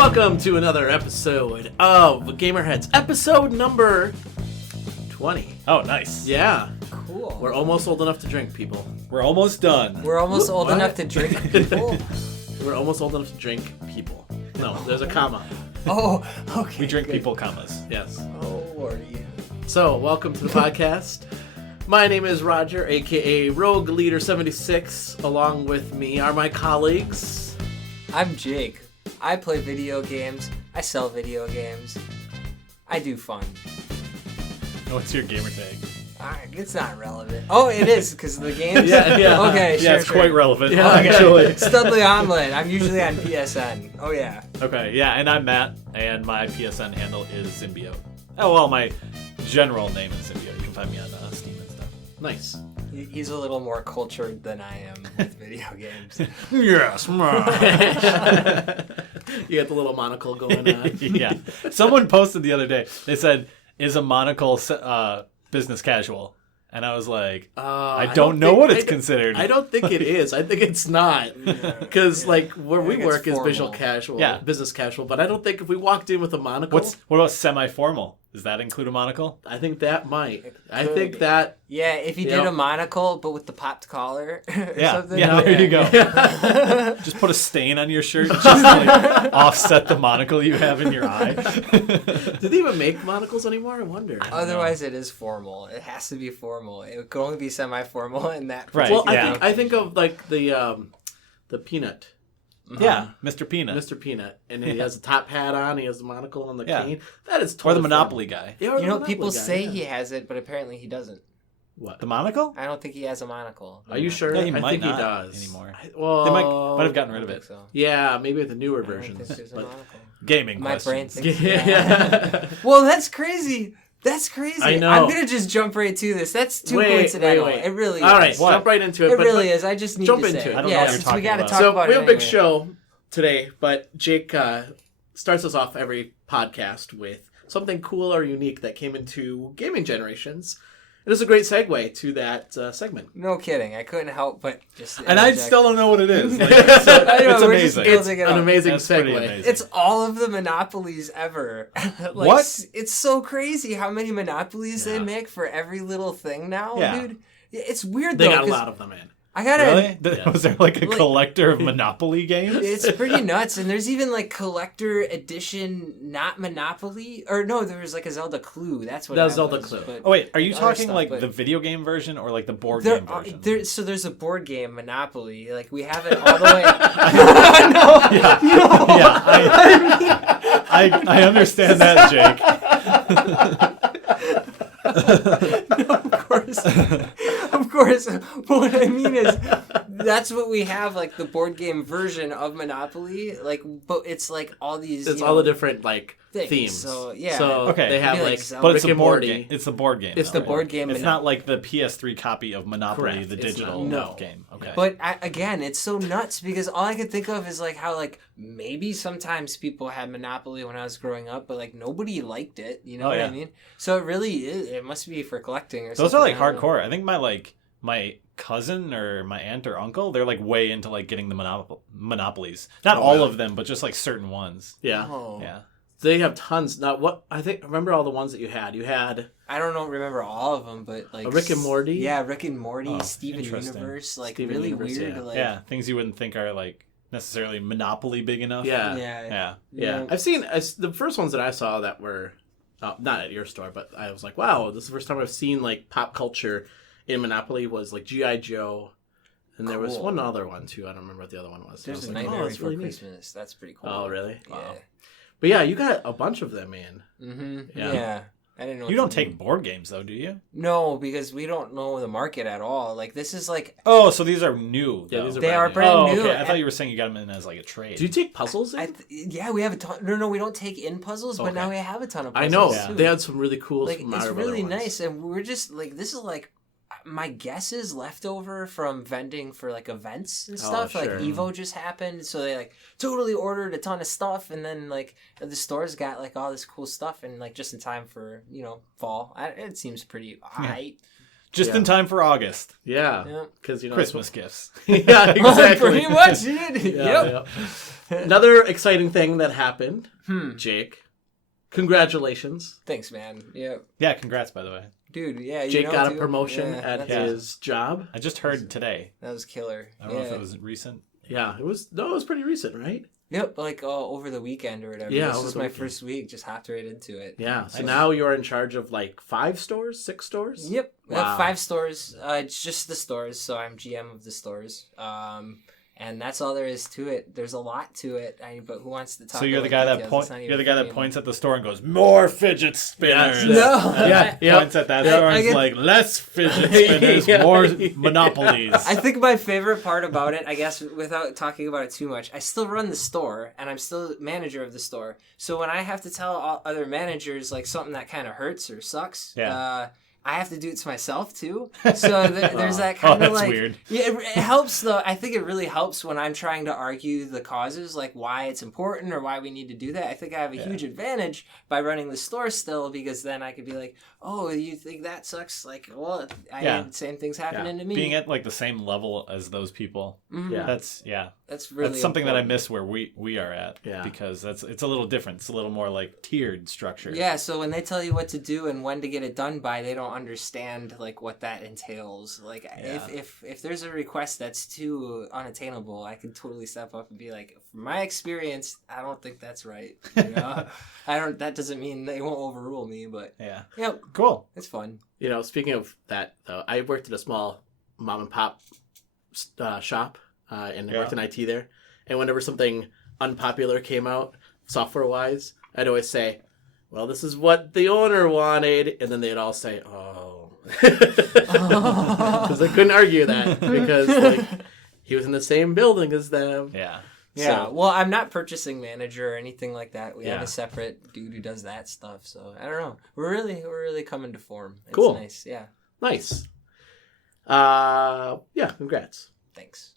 Welcome to another episode of Gamerheads, episode number 20. Oh, nice. Yeah. Cool. We're almost old enough to drink, people. We're almost done. We're almost old enough to drink people. We're almost old enough to drink people. No, there's a comma. Oh, okay. We drink good. people commas. Yes. Oh, lordy. So, welcome to the podcast. My name is Roger, aka Rogue Leader 76. Along with me are my colleagues. I'm Jake. I play video games. I sell video games. I do fun. What's your gamer tag? It's not relevant. Oh, it is because of the games. Yeah. Okay, Yeah, it's quite relevant. Yeah, actually. Studley Omelet. I'm usually on PSN. Oh yeah. Okay, yeah, and I'm Matt, and my PSN handle is Symbiote. Oh, well, my general name is Symbiote. You can find me on Steam and stuff. Nice. He's a little more cultured than I am with video games. Yes, You got the little monocle going on. yeah. Someone posted the other day. They said, "Is a monocle business casual?" And I was like, I don't know what it's considered. I don't think it is. I think it's not. Because, like, where we work is visual casual, business casual. But I don't think if we walked in with a monocle... What about semi-formal? Does that include a monocle? I think that might. I think that... Yeah, if you did a monocle, but with the popped collar or something. Yeah, there you go. Just put a stain on your shirt just to like, offset the monocle you have in your eye. Do they even make monocles anymore? I wonder. Otherwise, it is formal. It has to be formal. It could only be semi-formal in that. Right. Well, yeah. I think of, like, the Peanut. Yeah, Mr. Peanut. Mr. Peanut. And he has a top hat on. He has the monocle on the cane. That is totally Or the Monopoly guy. Yeah, you know, people say he has it, but apparently he doesn't. What? The monocle? I don't think he has a monocle. Are you sure? Yeah, he I might think not he does. anymore. Well, They might have gotten rid of it. So. Yeah, maybe with the newer I don't versions. think there's a But monocle. Gaming My brain questions. thinks yeah. Well, that's crazy. That's crazy. I know. I'm going to just jump right to this. That's too coincidental. Wait. It really is. All right, What? jump right into it. It really is. I just need jump to into say it. I don't know what you're since talking we got to about. talk So about we it have a big anyway. show today, but Jake starts us off every podcast with something cool or unique that came into gaming generations. It is a great segue to that segment. No kidding. I couldn't help but just. And I interject. still don't know what it is. Like, I know, it's we're just amazing. building it An up. amazing That's pretty segue. amazing. It's all of the monopolies ever. What? It's so crazy how many monopolies they Yeah. make for every little thing now, Yeah. dude. It's weird They though. got a 'cause lot of them in. I gotta. Really? Yeah. Was there like a Like- collector of Monopoly games? It's pretty nuts, and there's even like collector edition, not Monopoly, or no, there was like a Zelda Clue. That's what That was that Zelda was, Clue. but Oh wait, are you other talking stuff, like but- the video game version or like the board There game are, version? so there's a board game Monopoly. Like we have it all the way. I understand that, Jake. Of course. But what I mean is, that's what we have, like the board game version of Monopoly. Like, but it's like all these. It's all the different, like, things. themes. So, yeah. So Okay. they have, It'd be like, like Zelda. But it's Rick a and board Morty. game. It's the board game. It's though. the board game. It's not like the PS3 copy of Monopoly, Correct. the It's digital not. No. game. Okay. But again, it's so nuts because all I could think of is like how like maybe sometimes people had Monopoly when I was growing up, but like nobody liked it. You know what yeah. I mean? So it really is. It must be for collecting or something. Those are like I don't know. hardcore. I think my cousin or my aunt or uncle, they're like way into like getting the monopolies. Not all wow. of them, but just like certain ones. Yeah. Oh. Yeah. They have tons. Now, what I think, remember all the ones that you had? You had I don't know, remember all of them, but like Rick and Morty? Yeah, Rick and Morty, Oh, Steven interesting. Universe, like Steven really Universe, weird. yeah. Like, Yeah. Things you wouldn't think are like necessarily Monopoly big enough. Yeah. yeah, Yeah. I've seen the first ones that I saw that were not at your store, but I was like, wow, this is the first time I've seen like pop culture in Monopoly was like G.I. Joe. And there was Cool. one other one too. I don't remember what the other one was. There's I was a like, Nightmare that's Before really neat. Christmas. That's pretty cool. Oh, really? Yeah. Wow. But yeah, you got a bunch of them, man. Mm-hmm. Yeah. Yeah. I didn't know. You what don't to take do. board games though, do you? No, because we don't know the market at all. Like this is like Oh, so these are new. Yeah, though. these are they are new. brand Oh, new. okay. I thought you were saying you got them in as like a trade. Do you take puzzles in? Yeah, we have a ton. No, we don't take in puzzles, but Okay. now we have a ton of I puzzles. know. Yeah. too. They had some really cool Like from it's our really other ones. nice, and we're just like this is like my guess is leftover from vending for like events and stuff. sure. Like Evo just happened, so they like totally ordered a ton of stuff, and then like the stores got like all this cool stuff, and like just in time for fall. It seems pretty alright. Just in time for August. Yeah. Because Christmas gifts. Yeah, exactly. Pretty much, dude. Yep. Another exciting thing that happened, Jake. Congratulations. Thanks, man. Yep. Yeah, congrats, by the way. Dude, yeah. Jake got a promotion at his job. I just heard today. That was killer. I don't know if it was recent. Yeah, it was pretty recent, right? Yep, like over the weekend or whatever. Yeah, this was my first week. Just hopped right into it. Yeah, so now you're in charge of like 5 stores, 6 stores? Yep, we Wow. have 5 stores. It's just the stores, so I'm GM of the stores. And that's all there is to it. There's a lot to it. But who wants to talk? So you're the about guy that details? you're the guy that points at the store and goes, "More fidget spinners." No. Points at that store and is like, "Less fidget spinners, more monopolies." I think my favorite part about it, I guess, without talking about it too much, I still run the store and I'm still manager of the store. So when I have to tell all other managers like something that kind of hurts or sucks, I have to do it to myself too. So there's that kind of that's like weird. Yeah, it helps though. I think it really helps when I'm trying to argue the causes, like why it's important or why we need to do that. I think I have a huge advantage by running the store still, because then I could be like, "Oh, you think that sucks?" Like, well, I had the same things happening to me. Being at like the same level as those people. Mm-hmm. Yeah. That's really something that I important. miss where we are at. Yeah. Because it's a little different. It's a little more like tiered structure. Yeah, so when they tell you what to do and when to get it done by, they don't understand like what that entails. Like if there's a request that's too unattainable, I can totally step up and be like, from my experience, I don't think that's right. You know? That doesn't mean they won't overrule me, but yep. Cool. It's fun. Speaking of that though, I worked at a small mom and pop shop and I worked in IT there. And whenever something unpopular came out, software-wise, I'd always say, "Well, this is what the owner wanted," and then they'd all say, "Oh," because I couldn't argue that because like he was in the same building as them. Yeah. Yeah, well, I'm not purchasing manager or anything like that. We have Yeah. a separate dude who does that stuff. So I don't know. We're really coming to form. It's Cool. nice. Yeah. Nice. Congrats, Thanks.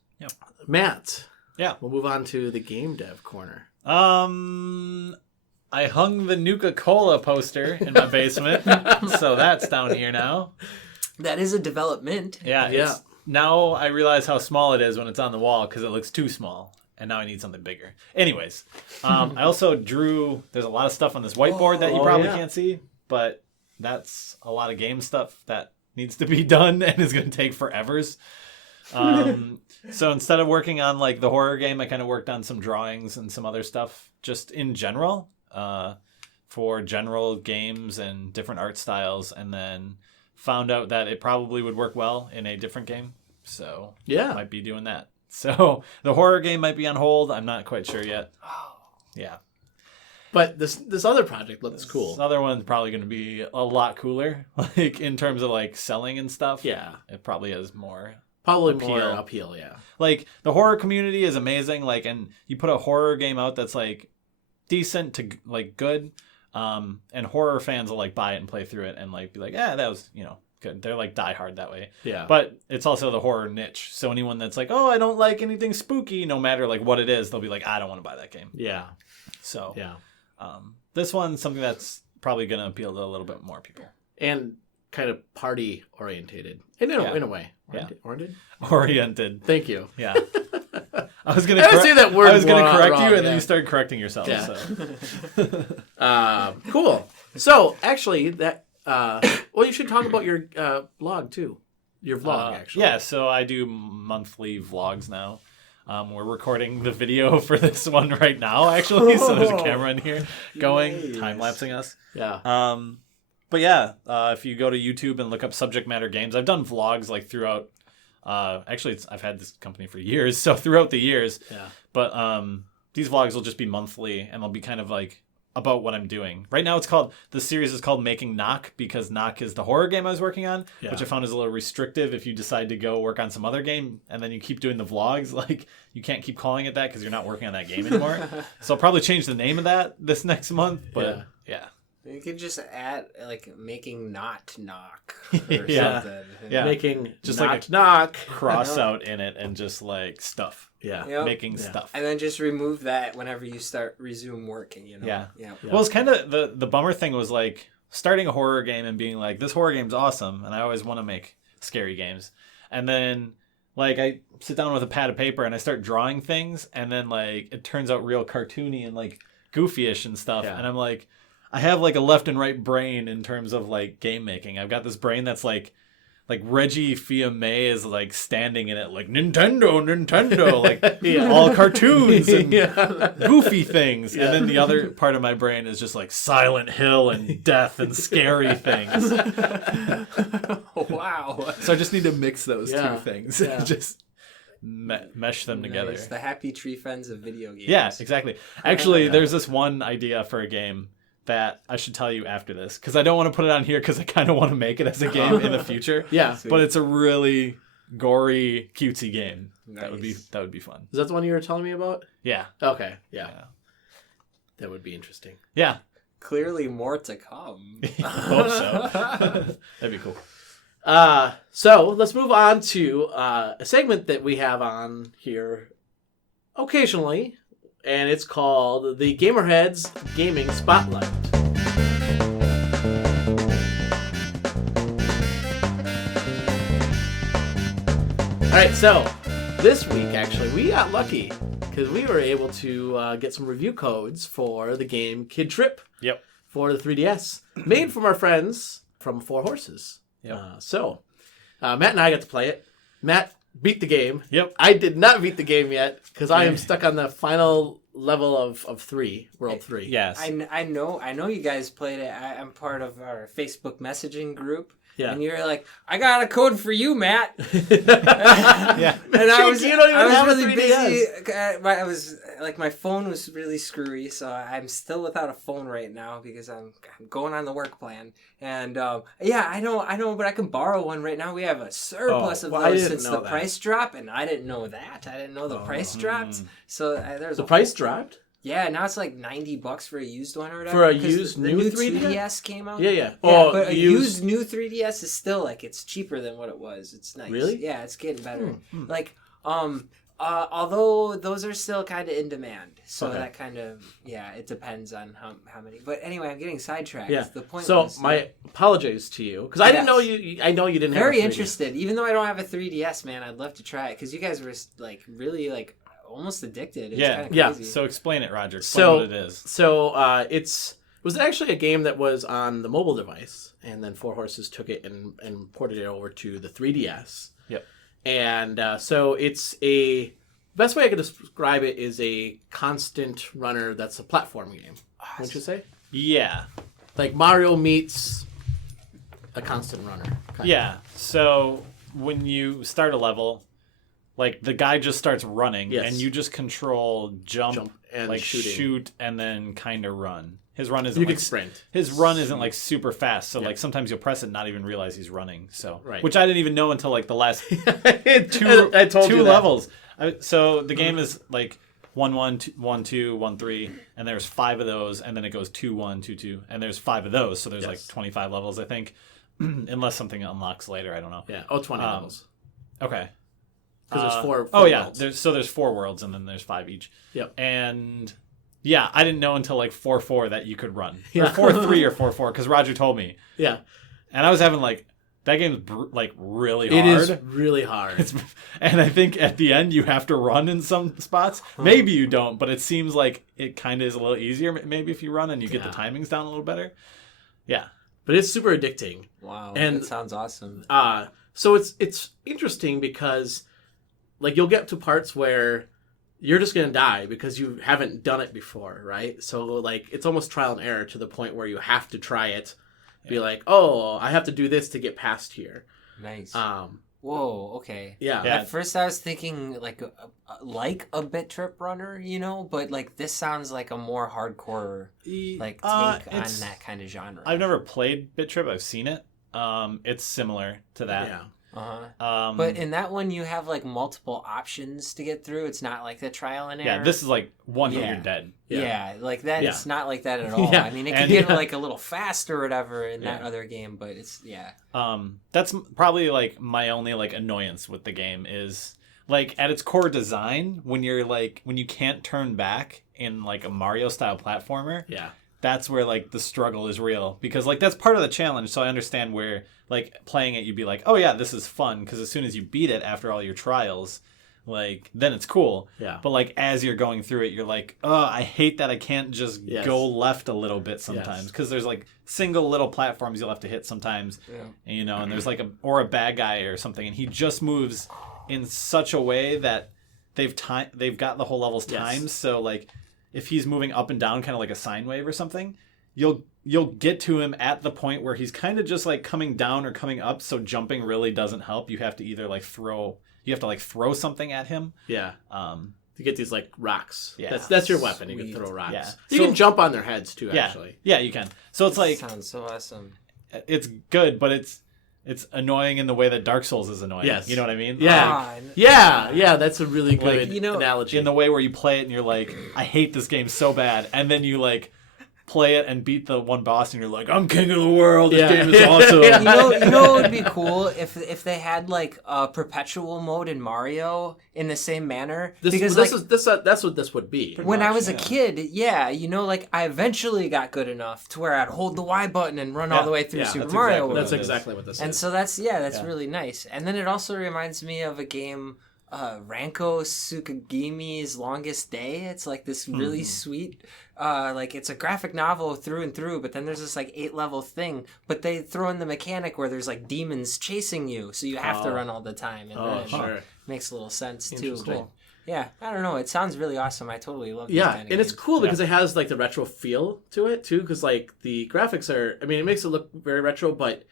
Matt. Yeah. We'll move on to the game dev corner. I hung the Nuka-Cola poster in my basement, so that's down here now. That is a development. Yeah. Now I realize how small it is when it's on the wall because it looks too small. And now I need something bigger. Anyways, I also drew... There's a lot of stuff on this whiteboard that you probably can't see, but that's a lot of game stuff that needs to be done and is going to take forevers. So instead of working on like the horror game, I kind of worked on some drawings and some other stuff just in general for general games and different art styles, and then found out that it probably would work well in a different game. So might be doing that. So the horror game might be on hold. I'm not quite sure yet. Yeah. But this other project looks cool. This other one's probably going to be a lot cooler, like in terms of like selling and stuff. Yeah. It probably has more More appeal, yeah. Like the horror community is amazing. Like, and you put a horror game out that's like decent to like good, and horror fans will like buy it and play through it and like be like, that was good. They're like diehard that way. Yeah. But it's also the horror niche. So anyone that's like, I don't like anything spooky, no matter like what it is, they'll be like, I don't want to buy that game. Yeah. So yeah. This one's something that's probably going to appeal to a little bit more people. And kind of party orientated in a way. Oriented. Thank you. Yeah. I was gonna say that word. I was gonna correct wrong, you, and then you started correcting yourself. Yeah. So. Cool. So actually, that you should talk about your blog too. Your vlog, actually. Yeah. So I do monthly vlogs now. We're recording the video for this one right now, actually. So there's a camera in here going, time-lapsing us. Yeah. But yeah, if you go to YouTube and look up subject matter games, I've done vlogs like throughout. Actually, I've had this company for years, so throughout the years. Yeah. But these vlogs will just be monthly, and they'll be kind of like about what I'm doing. Right now, the series is called Making Knock, because Knock is the horror game I was working on, which I found is a little restrictive if you decide to go work on some other game and then you keep doing the vlogs. Like, you can't keep calling it that because you're not working on that game anymore. So I'll probably change the name of that this next month. But yeah. You could just add like making not knock or something. Yeah. Making just not like a knock cross out in it and just like stuff. Yeah. Yep. Making stuff. And then just remove that whenever you resume working, Yeah. Yeah. Well, it's kind of the bummer thing was like starting a horror game and being like, this horror game's awesome and I always want to make scary games. And then like I sit down with a pad of paper and I start drawing things, and then like it turns out real cartoony and like goofy-ish and stuff. And I'm like, I have like a left and right brain in terms of like game making. I've got this brain that's like Reggie Fils-Aimé is like standing in it like Nintendo, like all cartoons and goofy things. And then the other part of my brain is just like Silent Hill and death and scary things. Wow. So I just need to mix those two things. Just mesh them together. It's the happy tree friends of video games. Yeah, exactly. Actually, there's this one idea for a game that I should tell you after this, because I don't want to put it on here because I kind of want to make it as a game in the future. Yeah, but it's a really gory, cutesy game. Nice. That would be fun. Is that the one you were telling me about? Yeah. Okay. Yeah. That would be interesting. Yeah. Clearly more to come. Hope so. That'd be cool. So let's move on to a segment that we have on here occasionally, and it's called the Gamerheads Gaming Spotlight. All right, so this week, actually, we got lucky because we were able to get some review codes for the game Kid Tripp. Yep. For the 3DS, made from our friends from Four Horses. Yep. Matt and I got to play it. Matt beat the game. Yep. I did not beat the game yet because I am stuck on the final level of 3, World 3. Yes. I know you guys played it. I'm part of our Facebook messaging group. Yeah. And you're like, I got a code for you, Matt. Yeah. And I was you don't even have really a 3DS. busy. I was like, my phone was really screwy, so I'm still without a phone right now because I'm going on the work plan. And I know, but I can borrow one right now. We have a surplus of those since the price drop, and I didn't know that. I didn't know the price dropped. So there's the price dropped. Yeah, now it's like $90 for a used one or whatever. For a used the new 3DS came out. Yeah. But a used new 3DS is still like it's cheaper than what it was. It's nice. Really? Yeah, it's getting better. Like, although those are still kind of in demand, so that kind of it depends on how many. But anyway, I'm getting sidetracked. Yeah. The point. So was, my apologies to you because I didn't know you. I know you didn't. Very have a 3DS. interested. Even though I don't have a 3DS, man, I'd love to try it because you guys were like really like. Almost addicted. It's kind of crazy. So explain it, Roger. Explain what it is. So it was actually a game that was on the mobile device, and then Four Horses took it and ported it over to the 3DS. Yep. And so it's best way I could describe it is a constant runner that's a platform game. Wouldn't you say? Yeah. Like Mario meets a constant runner. Yeah. So when you start a level, like the guy just starts running, and you just control jump and like shoot, and then kind of run. His run isn't you like can sprint. His run isn't like super fast, so like sometimes you'll press it and not even realize he's running. So right. Which I didn't even know until like the last I told two you levels. So the game is like 1-1, 1-2, 1-3, and there's 5 of those, and then it goes 2-1, 2-2, and there's 5 of those, so there's like 25 levels, I think, unless something unlocks later. I don't know. Yeah. 20 levels. Okay. Because there's four worlds. There's 4 worlds, and then there's 5 each. Yep. And yeah, I didn't know until like 4-4 that you could run. Or 4-3 or 4-4, because Roger told me. Yeah. And I was having like, that game's like really hard. It is really hard. And I think at the end you have to run in some spots. Maybe you don't, but it seems like it kind of is a little easier maybe if you run and you get the timings down a little better. Yeah. But it's super addicting. Wow. And that sounds awesome. So it's interesting because like you'll get to parts where you're just going to die because you haven't done it before, right? So like it's almost trial and error to the point where you have to try it. Be like, oh, I have to do this to get past here. Nice. Whoa. Okay. Yeah. At first, I was thinking like a Bit Trip runner, but like this sounds like a more hardcore like take on that kind of genre. I've never played Bit Trip. I've seen it. It's similar to that. Yeah. But in that one, you have like multiple options to get through. It's not like the trial and error. Yeah, this is like one hit, you're dead. Yeah, like that. It's not like that at all. Yeah. I mean, it can get like a little fast or whatever in that other game, but it's That's probably like my only like annoyance with the game is like at its core design when you can't turn back in like a Mario style platformer. Yeah. that's where like the struggle is real, because like that's part of the challenge. So I understand where like playing it, you'd be like, oh yeah, this is fun, because as soon as you beat it after all your trials, like then it's cool. Yeah. But like as you're going through it, you're like, oh, I hate that I can't just go left a little bit sometimes, because there's like single little platforms you'll have to hit sometimes, and, you know, and there's like a bad guy or something, and he just moves in such a way that they've got the whole levels timed. So like if he's moving up and down kind of like a sine wave or something, you'll get to him at the point where he's kind of just like coming down or coming up, so jumping really doesn't help. You have to either like throw something at him. Yeah. To get these like rocks. Yeah. That's your weapon. You can throw rocks. Yeah. You can jump on their heads too, actually. Yeah, you can. So it's like, sounds so awesome. It's good, but it's annoying in the way that Dark Souls is annoying. Yes. You know what I mean? Yeah. Yeah, that's a really good analogy. In the way where you play it and you're like, I hate this game so bad, and then you like play it and beat the one boss and you're like, I'm king of the world, this game is awesome. You know what would be cool if they had like a perpetual mode in Mario in the same manner? That's what this would be. When I was a kid, you know, like I eventually got good enough to where I'd hold the Y button and run all the way through Super Mario World. That's exactly what this is. And so that's really nice. And then it also reminds me of a game, Ranko Tsukagimi's Longest Day. It's like this really sweet, like it's a graphic novel through and through, but then there's this like 8-level thing, but they throw in the mechanic where there's like demons chasing you, so you have to run all the time, and then it makes a little sense too. But yeah, I don't know, it sounds really awesome. I totally love these kind of games. It's cool because it has like the retro feel to it too, because like the graphics are, I mean, it makes it look very retro, but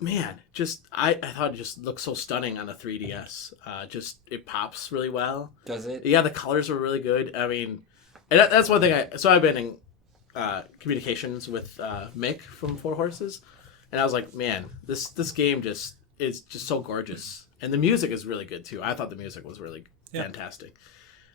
man, just I thought it just looked so stunning on the 3DS. Just it pops really well. Does it? Yeah, the colors were really good. I mean, and that's one thing. So I've been in communications with Mick from Four Horses, and I was like, man, this game is just so gorgeous, and the music is really good too. I thought the music was really fantastic.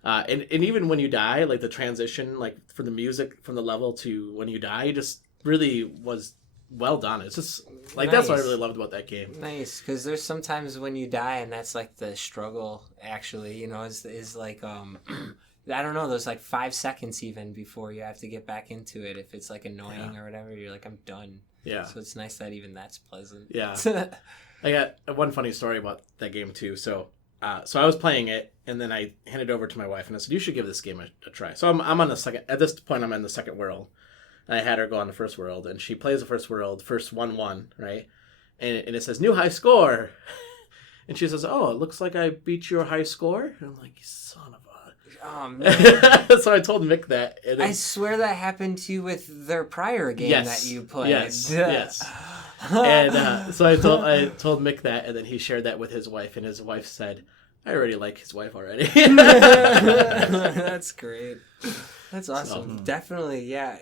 And even when you die, like the transition, like for the music from the level to when you die, just really was well done. It's just like that's what I really loved about that game. Nice, because there's sometimes when you die, and that's like the struggle. Actually, you know, is like I don't know. There's like 5 seconds even before you have to get back into it. If it's like annoying or whatever, you're like, I'm done. Yeah. So it's nice that even that's pleasant. Yeah. I got one funny story about that game too. So I was playing it, and then I handed it over to my wife, and I said, you should give this game a try. So I'm on the second. At this point, I'm in the second world. I had her go on the first world, and she plays the first world, first 1-1, right? And it says, new high score. And she says, oh, it looks like I beat your high score. And I'm like, son of a... Oh, man. So I told Mick that. And I swear that happened to you with their prior game that you played. Yes. And so I told Mick that, and then he shared that with his wife, and his wife said, I already like his wife already. That's great. That's awesome. So, definitely, yeah.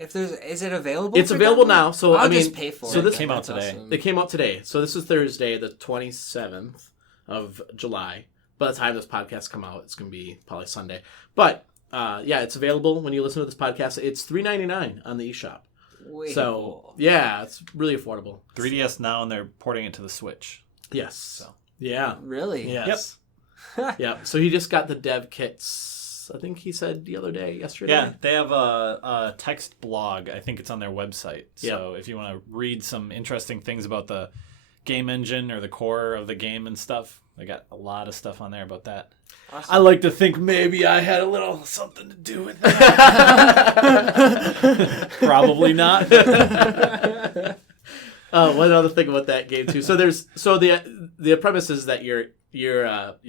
If there's, is it available? It's available now. So I'll just pay for it. So this came out today. Awesome. It came out today. So this is Thursday, the 27th of July. By the time this podcast come out, it's going to be probably Sunday. But it's available when you listen to this podcast. It's $3.99 on the eShop. Cool. Yeah, it's really affordable. 3DS now, and they're porting it to the Switch. Yes. So yeah. Really? Yes. Yep. So he just got the dev kits. I think he said yesterday. Yeah, they have a text blog. I think it's on their website. So if you want to read some interesting things about the game engine or the core of the game and stuff, they got a lot of stuff on there about that. Awesome. I like to think maybe I had a little something to do with that. Probably not. One other thing about that game too. So the premise is that your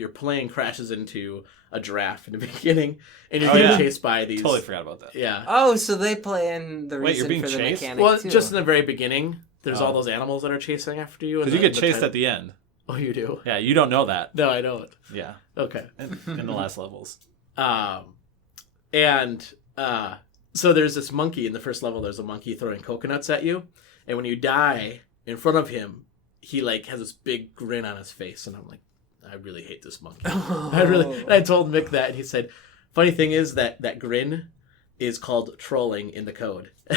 plane crashes into a giraffe in the beginning, and you're getting chased by these. Totally forgot about that. Yeah. Oh, so they play in the Wait, reason you're being for the chased? mechanic Well, too. just in the very beginning, there's all those animals that are chasing after you. Because you get chased at the end. Oh, you do? Yeah, you don't know that. No, I don't. Yeah. Okay. In the last levels. So there's this monkey in the first level. There's a monkey throwing coconuts at you, and when you die in front of him, he like has this big grin on his face, and I'm like, I really hate this monkey. And I told Mick that, and he said, funny thing is that grin is called trolling in the code. I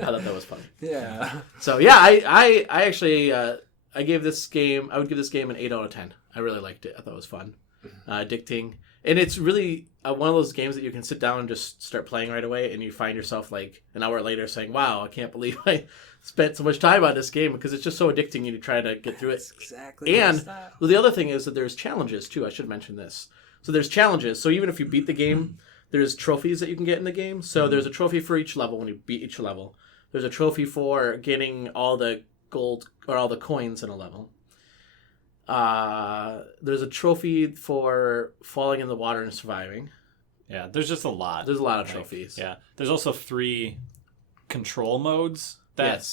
thought that was funny. Yeah. So yeah, I actually I would give this game an 8 out of 10. I really liked it. I thought it was fun, addicting, And it's really one of those games that you can sit down and just start playing right away, and you find yourself like an hour later saying, "Wow, I can't believe I spent so much time on this game," because it's just so addicting you to try to get through it. Exactly. And the other thing is that there's challenges too. I should mention this. So there's challenges. So even if you beat the game, there's trophies that you can get in the game. So there's a trophy for each level when you beat each level. There's a trophy for getting all the gold or all the coins in a level. There's a trophy for falling in the water and surviving. Yeah, there's just a lot. There's a lot of trophies. Yeah, there's also 3 control modes that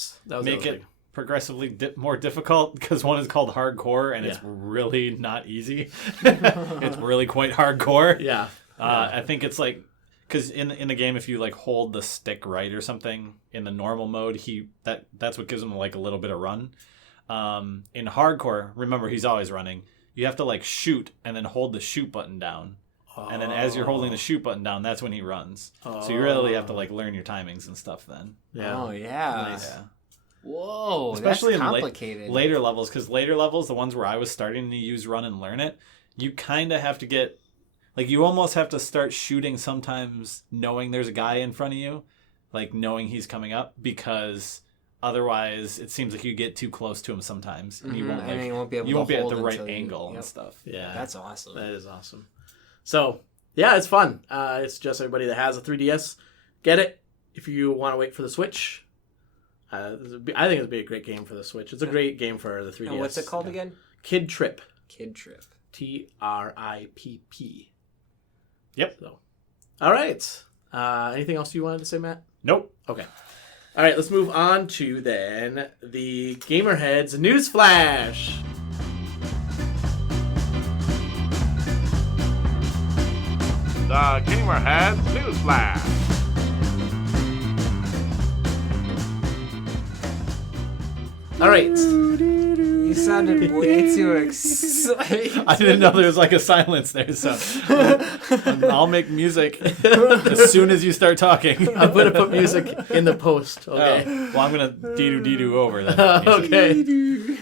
make it progressively more difficult, because one is called hardcore, and it's really not easy. It's really quite hardcore. Yeah. I think it's like, because in the game, if you like hold the stick right or something in the normal mode, that's what gives him like a little bit of run. In hardcore, remember, he's always running. You have to like shoot and then hold the shoot button down. And then as you're holding the shoot button down, that's when he runs. So you really have to like learn your timings and stuff then. Yeah. Oh, yeah. Nice. Yeah. Whoa, Especially that's in complicated. later levels, because later levels, the ones where I was starting to use run and learn it, you kind of have to get, like, you almost have to start shooting sometimes knowing there's a guy in front of you, like knowing he's coming up, because otherwise it seems like you get too close to him sometimes, and you won't be able you won't to be at hold the right until angle and stuff. Yeah. That's awesome. That is awesome. So, yeah, it's fun. It's just everybody that has a 3DS, get it. If you want to wait for the Switch, I think it'd be a great game for the Switch. It's a great game for the 3DS. And what's it called again? Kid Tripp. Kid Tripp. Tripp. Yep. So, all right. Anything else you wanted to say, Matt? Nope. Okay. All right, let's move on to then the Gamerheads News Flash. The Gamerheads News Flash. All right. You sounded way too excited. I didn't know there was like a silence there, so I'll make music as soon as you start talking. I'm going to put music in the post, okay? Well, I'm going to dee-doo over then. Okay.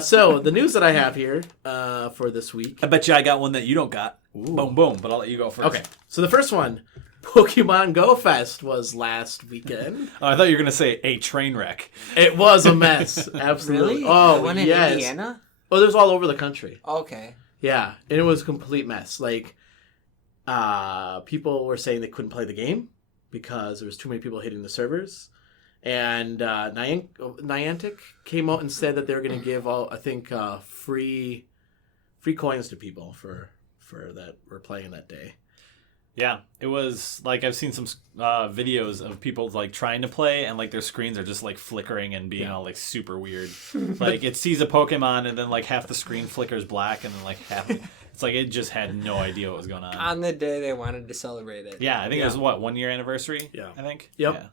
So, the news that I have here for this week. I bet you I got one that you don't got. Boom, boom, but I'll let you go first. Okay. So, the first one, Pokemon Go Fest was last weekend. Oh, I thought you were going to say a train wreck. It was a mess. Absolutely. Really? Oh, The one in yes. Indiana? Oh, there's all over the country. Okay. Yeah, and it was a complete mess. Like, people were saying they couldn't play the game because there was too many people hitting the servers. And Niantic came out and said that they were going to give all, I think, free coins to people for that were playing that day. Yeah, it was like I've seen some videos of people like trying to play and like their screens are just like flickering and being all like super weird. Like it sees a Pokemon and then like half the screen flickers black and then like half it's like it just had no idea what was going on. On the day they wanted to celebrate it. Yeah, I think it was 1 year anniversary. Yeah, I think. Yep. Yeah.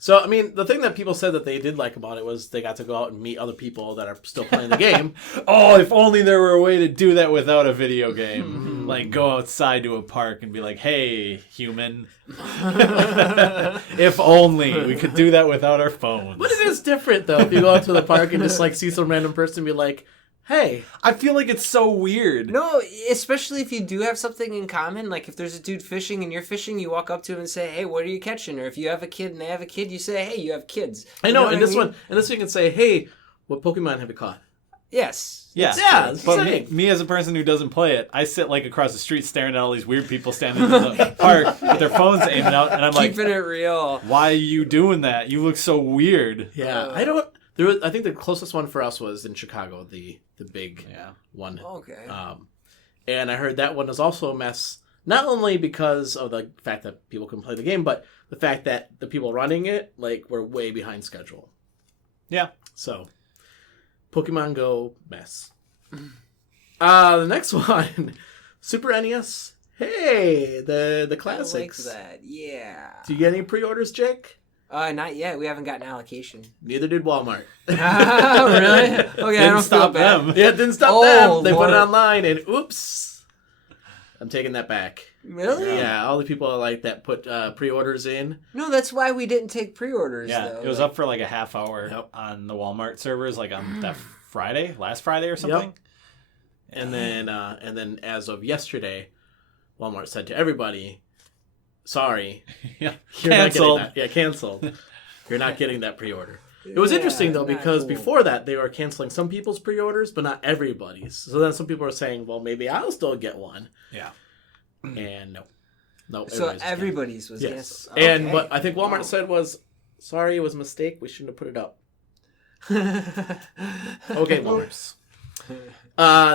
So, I mean, the thing that people said that they did like about it was they got to go out and meet other people that are still playing the game. Oh, if only there were a way to do that without a video game. Like, go outside to a park and be like, hey, human. If only we could do that without our phones. But it is different, though, if you go out to the park and just, like, see some random person and be like, hey. I feel like it's so weird. No, especially if you do have something in common. Like if there's a dude fishing and you're fishing, you walk up to him and say, hey, what are you catching? Or if you have a kid and they have a kid, you say, hey, you have kids. I know, what and I this mean? one you can say, hey, what Pokemon have you caught? Yes. Yeah, it's but the same. me as a person who doesn't play it, I sit like across the street staring at all these weird people standing in the park with their phones aiming out, and I'm like, Keeping it real. why are you doing that? You look so weird. Yeah, I think the closest one for us was in Chicago, the big one. Okay. And I heard that one was also a mess, not only because of the fact that people couldn't play the game, but the fact that the people running it like were way behind schedule. Yeah. So, Pokemon Go mess. The next one, Super NES. Hey, the classics. I like that. Yeah. Do you get any pre-orders, Jake? Not yet. We haven't gotten allocation. Neither did Walmart. Really? Okay, I don't stop feel bad. them. Yeah, it didn't stop Oh, them. They put it Lord. online, and oops, I'm taking that back. Really? Yeah, all the people like that put pre-orders in. No, that's why we didn't take pre-orders. Yeah, though. it was up for like a half hour Yep. on the Walmart servers, like on that last Friday or something. And then as of yesterday, Walmart said to everybody, "Sorry, Yeah. you're Canceled. not getting that. Yeah, canceled. You're not getting that pre-order." It was interesting though because before that they were canceling some people's pre-orders, but not everybody's. So then some people are saying, "Well, maybe I'll still get one." Yeah. And no. So everybody's was yes. canceled. And Okay. what I think Walmart said was, "Sorry, it was a mistake. We shouldn't have put it up." Okay, Walmart.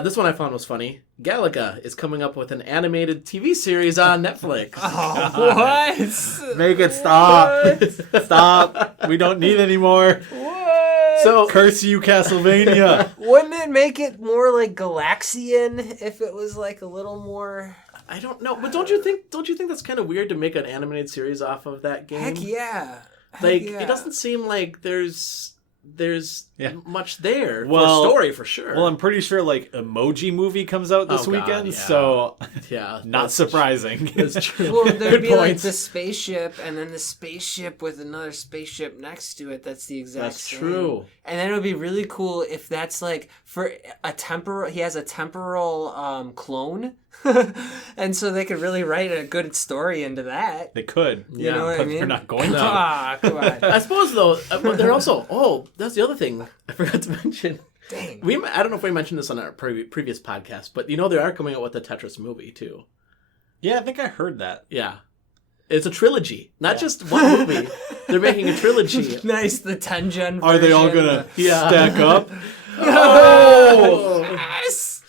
This one I found was funny. Galaga is coming up with an animated TV series on Netflix. Oh, what? Make it stop. Stop. We don't need any more. What? So Curse you, Castlevania. Wouldn't it make it more like Galaxian if it was like a little more? I don't know, but don't you think that's kind of weird to make an animated series off of that game? Heck yeah. Like Heck yeah. it doesn't seem like there's Yeah. much there Well- for story for sure. Well, I'm pretty sure like Emoji Movie comes out this Oh, God, weekend, yeah. so yeah, not surprising. That's true. Well, there'd Good be like points. the spaceship, and then the spaceship with another spaceship next to it. That's the exact That's same. true. And then it would be really cool if that's like for a temporal. He has a temporal clone, and so they could really write a good story into that. They could. You know what but I mean? they're not going to. Ah, come on. I suppose though, but they're also. Oh, that's the other thing I forgot to mention. Dang. I don't know if we mentioned this on our previous podcast, but they are coming out with a Tetris movie too. Yeah, I think I heard that. Yeah, it's a trilogy, not just one movie. They're making a trilogy. Nice, the 10 gen. Are they all gonna Yeah. stack up? Oh! Yes.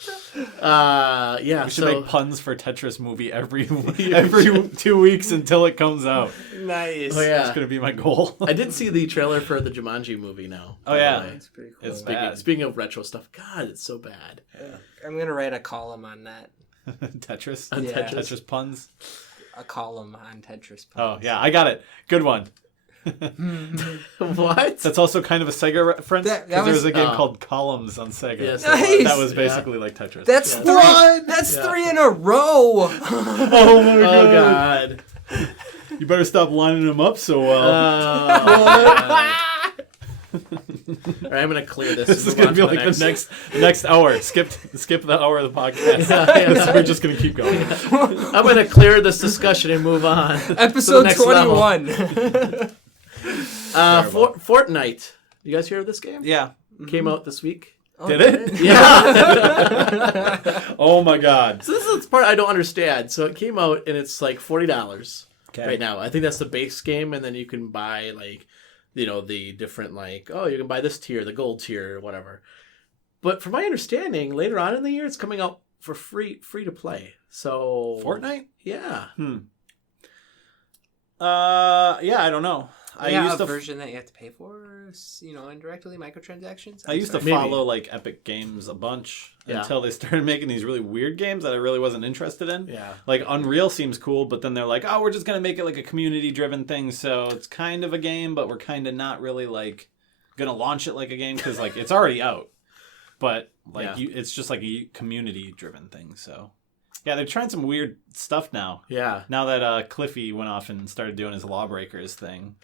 Yeah. We should make puns for Tetris movie every 2 weeks until it comes out. Nice. Oh yeah. That's gonna be my goal. I did see the trailer for the Jumanji movie now. Oh, yeah. by the way. That's pretty cool. It's Speaking, bad. speaking of retro stuff, God, it's so bad. I'm gonna write a column on that. Tetris. On Yeah. Tetris puns. A column on Tetris. Oh yeah, I got it. Good one. What? That's also kind of a Sega reference. That Because there was- was a game oh. called Columns on Sega. Yes, Nice. That was basically like Tetris. That's Yeah. three. That's Yeah. 3 in a row. oh my Oh God. You better stop lining them up so well. All right, I'm gonna clear this. This is and move gonna on be to like the next hour. Skip the hour of the podcast. Yeah. We're just gonna keep going. I'm gonna clear this discussion and move on. Episode next level. 21. Fortnite. You guys hear of this game? Yeah. Came out this week. Did it? Yeah. Oh my god. So this is the part I don't understand. So it came out and it's like $40 Okay. right now. I think that's the base game, and then you can buy like, the different you can buy this tier, the gold tier, or whatever. But from my understanding, later on in the year, it's coming out for free to play. So Fortnite? yeah. Yeah, I don't know. I used to version that you have to pay for, indirectly microtransactions. I used to Maybe. follow like Epic Games a bunch Yeah. until they started making these really weird games that I really wasn't interested in. Yeah. Like Unreal seems cool, but then they're like, "Oh, we're just gonna make it like a community-driven thing, so it's kind of a game, but we're kind of not really like gonna launch it like a game because like it's already out." But like it's just like a community-driven thing. So yeah, they're trying some weird stuff now. Yeah. Now that Cliffy went off and started doing his Lawbreakers thing.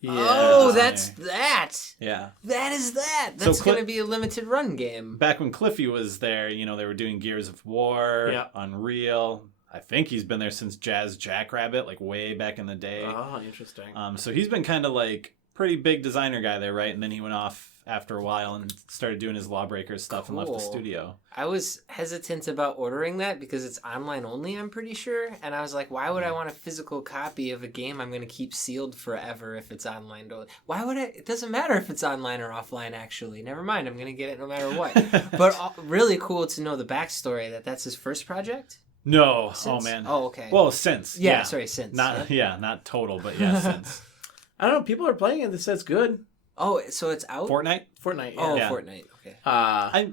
Yeah. Oh, that's that. Yeah. That is that. So That's going to be a limited run game. Back when Cliffy was there, they were doing Gears of War, Yeah. Unreal. I think he's been there since Jazz Jackrabbit, like way back in the day. Oh, interesting. So he's been kind of like pretty big designer guy there, right? And then he went off after a while and started doing his Lawbreakers stuff and left the Cool. studio. I was hesitant about ordering that because it's online only, I'm pretty sure. And I was like, why would I want a physical copy of a game I'm going to keep sealed forever if it's online only? Why would it? It doesn't matter if it's online or offline, actually. Never mind. I'm going to get it no matter what. But really cool to know the backstory that's his first project? No. Since? Oh, man. Oh, okay. Well, since. yeah, sorry, since. Not not total, but yeah, since. I don't know. People are playing it. It says good. Oh, so it's out? Fortnite? Fortnite. Yeah. Oh, Yeah. Fortnite. Okay. I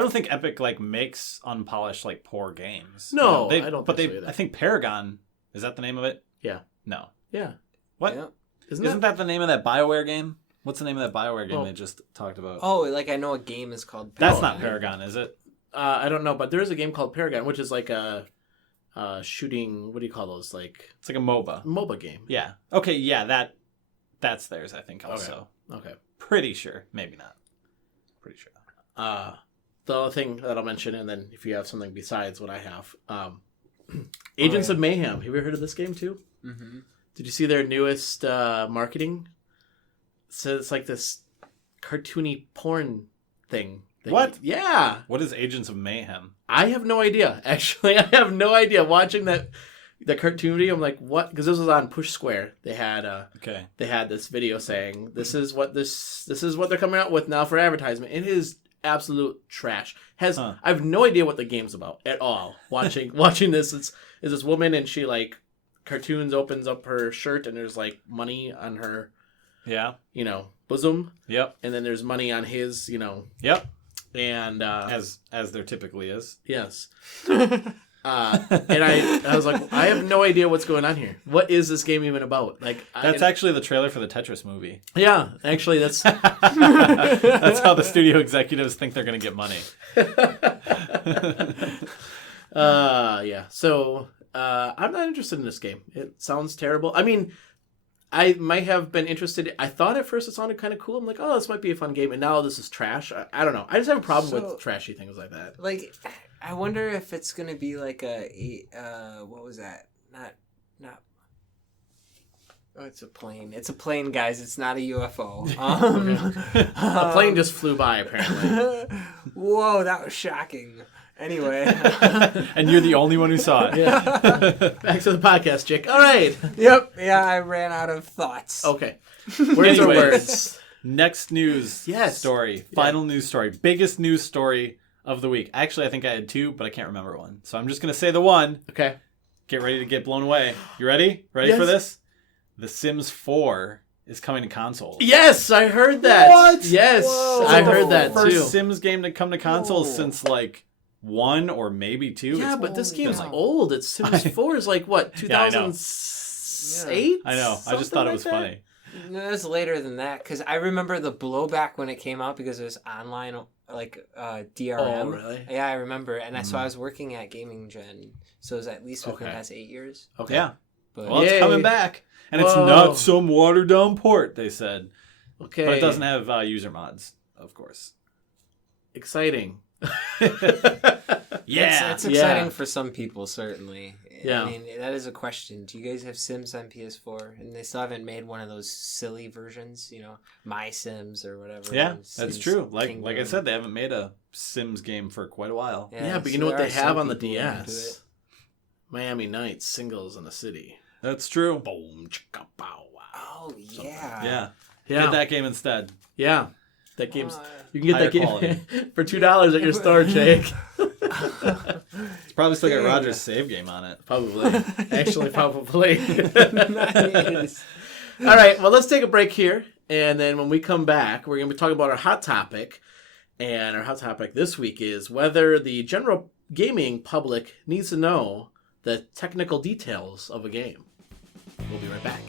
don't think Epic like makes unpolished like poor games. No, They- I don't But think so either. I think Paragon, is that the name of it? Yeah. No. Yeah. What? Yeah. Isn't that the name of that BioWare game? What's the name of that BioWare game Oh. they just talked about? Oh, like I know a game is called That's Paragon. not Paragon, is it? I don't know, but there is a game called Paragon, which is like a shooting. What do you call those? Like It's like a MOBA. MOBA game. Yeah. Okay, yeah, that's theirs, I think, also. Okay. Pretty sure. Maybe not. Pretty sure. The other thing that I'll mention, and then if you have something besides what I have, Agents of Mayhem. Have you ever heard of this game too? Mm-hmm. Did you see their newest marketing? So it's like this cartoony porn thing. What? Yeah. What is Agents of Mayhem? I have no idea. Actually, I have no idea. Watching the cartoon video, I'm like, what? Because this was on Push Square. They had this video saying this is what they're coming out with now for advertisement. It is absolute trash. I have no idea what the game's about at all. Watching this, is this woman and she like cartoons opens up her shirt and there's like money on her, bosom. Yep. And then there's money on his, Yep. And as there typically is. Yes. And I was like, I have no idea what's going on here. What is this game even about? Like, that's actually the trailer for the Tetris movie. Yeah, actually, that's that's how the studio executives think they're going to get money. Yeah. So I'm not interested in this game. It sounds terrible. I mean, I might have been interested. I thought at first it sounded kind of cool. I'm like, oh, this might be a fun game. And now this is trash. I don't know. I just have a problem with trashy things like that. Like, I wonder if it's going to be like what was that? Not. Oh, it's a plane. It's a plane, guys. It's not a UFO. A plane just flew by, apparently. Whoa, that was shocking. Anyway. And you're the only one who saw it. Yeah. Back to the podcast, Jake. All right. Yep. Yeah, I ran out of thoughts. Okay. Words are words. Next news story. Final news story. Biggest news story of the week. Actually, I think I had two, but I can't remember one. So I'm just going to say the one. Okay. Get ready to get blown away. You ready? Ready for this? The Sims 4 is coming to consoles. Yes, I heard that. What? Yes, I heard that too. First Sims game to come to consoles since like 1 or maybe 2. Yeah, but this game's old. It's Sims 4 is like what, 2008? I know. I just thought it was funny. No, it's later than that because I remember the blowback when it came out because it was online, like DRM. Oh, really? Yeah, I remember, and so I was working at Gaming Gen, so it was at least within the past 8 years. Okay. Yeah. But Well, it's coming back, and it's not some watered down port. They said. Okay. But it doesn't have user mods, of course. Exciting. Yeah, it's exciting for some people, certainly. Yeah. I mean, that is a question. Do you guys have Sims on PS4? And they still haven't made one of those silly versions, My Sims or whatever. Yeah, Sims that's true. Like Kingdom. I said, they haven't made a Sims game for quite a while. Yeah, but you know what they have on the DS? Miami Nights, Singles in the City. That's true. Boom, chicka, bow, wow. Oh, yeah. Yeah. Get that game instead. Yeah. That game's... You can get that game quality. for $2 at your store, Jake. It's probably still got Roger's save game on it. Probably. Actually, probably. Nice. All right, well, let's take a break here. And then when we come back, we're going to be talking about our hot topic. And our hot topic this week is whether the general gaming public needs to know the technical details of a game. We'll be right back.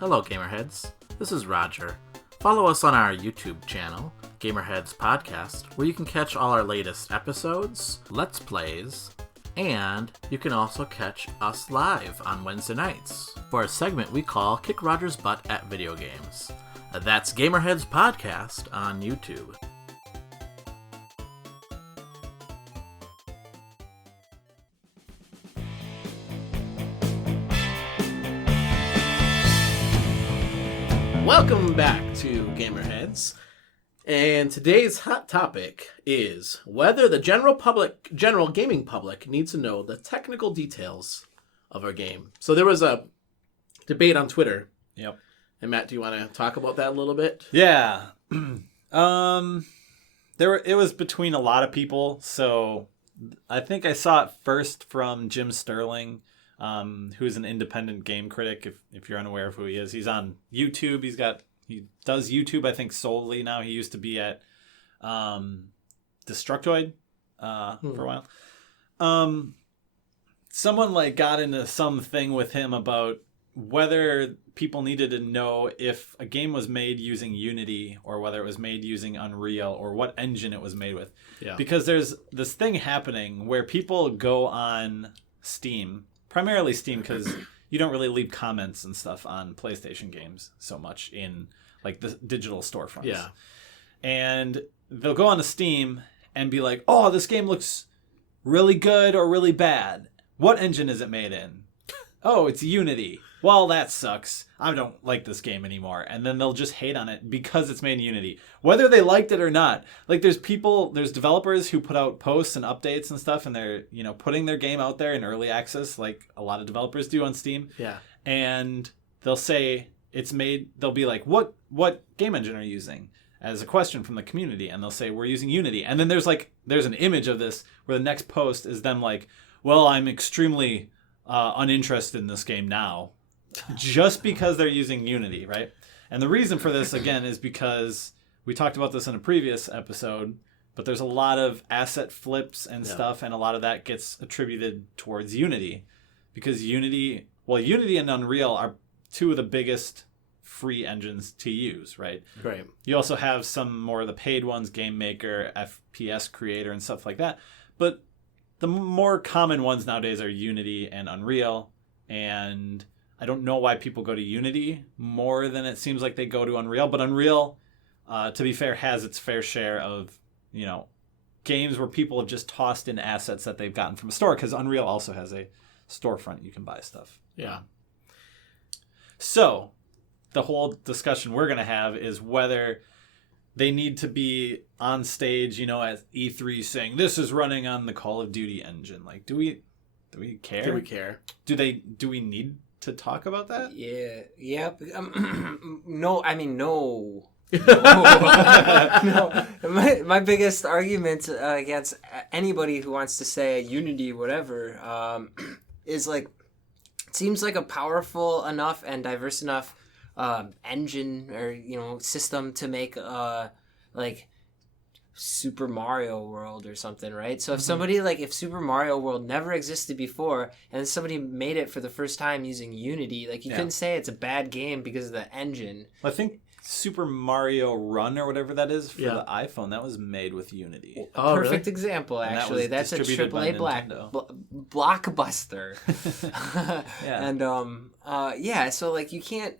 Hello, Gamerheads. This is Roger. Follow us on our YouTube channel, Gamerheads Podcast, where you can catch all our latest episodes, Let's Plays, and you can also catch us live on Wednesday nights for a segment we call Kick Roger's Butt at Video Games. That's Gamerheads Podcast on YouTube. Welcome back to Gamerheads, and today's hot topic is whether the general gaming public needs to know the technical details of our game. So there was a debate on Twitter. Yep. And Matt, do you want to talk about that a little bit? Yeah. It was between a lot of people, so I think I saw it first from Jim Sterling. Who's an independent game critic, if you're unaware of who he is. He's on YouTube. He does YouTube, I think, solely now. He used to be at Destructoid for a while. Someone got into something with him about whether people needed to know if a game was made using Unity or whether it was made using Unreal or what engine it was made with. Yeah. Because there's this thing happening where people go on Steam, primarily Steam, because you don't really leave comments and stuff on PlayStation games so much in like the digital storefronts. Yeah. And they'll go on to Steam and be like, oh, this game looks really good or really bad. What engine is it made in? Oh, it's Unity. Well, that sucks. I don't like this game anymore. And then they'll just hate on it because it's made in Unity. Whether they liked it or not. Like there's developers who put out posts and updates and stuff, and they're, putting their game out there in early access like a lot of developers do on Steam. Yeah. And they'll say they'll be like, what game engine are you using? As a question from the community. And they'll say, we're using Unity. And then there's an image of this where the next post is them like, well, I'm extremely uninterested in this game now. Just because they're using Unity, right? And the reason for this, again, is because we talked about this in a previous episode, but there's a lot of asset flips and stuff, and a lot of that gets attributed towards Unity. Because Unity and Unreal are two of the biggest free engines to use, right? Right. You also have some more of the paid ones, Game Maker, FPS Creator, and stuff like that. But the more common ones nowadays are Unity and Unreal, and I don't know why people go to Unity more than it seems like they go to Unreal. But Unreal, to be fair, has its fair share of, games where people have just tossed in assets that they've gotten from a store. Because Unreal also has a storefront you can buy stuff. Yeah. So the whole discussion we're going to have is whether they need to be on stage, at E3 saying, this is running on the Call of Duty engine. Like, do we care? Do we care? Do we need to talk about that? Yeah. Yep. No. I mean, no. No. My biggest argument against anybody who wants to say Unity, whatever, is like, it seems like a powerful enough and diverse enough engine or system to make like Super Mario World or something, right? So if somebody if Super Mario World never existed before and somebody made it for the first time using Unity, you couldn't say it's a bad game because of the engine. I think Super Mario Run or whatever that is for the iPhone, that was made with Unity. Oh, perfect example, actually. That's a AAA blockbuster. And so you can't.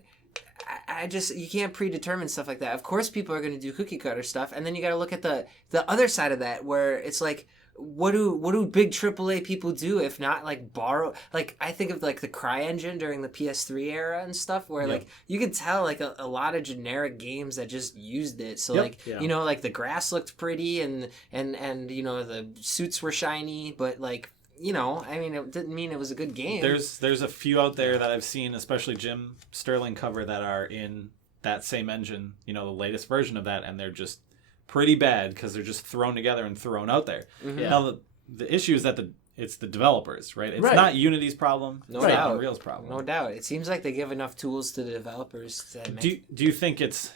You can't predetermine stuff like that. Of course, people are going to do cookie cutter stuff, and then you got to look at the other side of that, where it's like, what do big AAA people do if not borrow? I think of the CryEngine during the PS3 era and stuff, where you could tell a lot of generic games that just used it. So the grass looked pretty and the suits were shiny, but it didn't mean it was a good game. There's a few out there that I've seen, especially Jim Sterling cover, that are in that same engine, the latest version of that, and they're just pretty bad because they're just thrown together and thrown out there. Mm-hmm. Yeah. Now, the issue is that it's the developers, right? It's not Unity's problem. No it's doubt. Not Unreal's problem. No doubt. It seems like they give enough tools to the developers. Do you think it's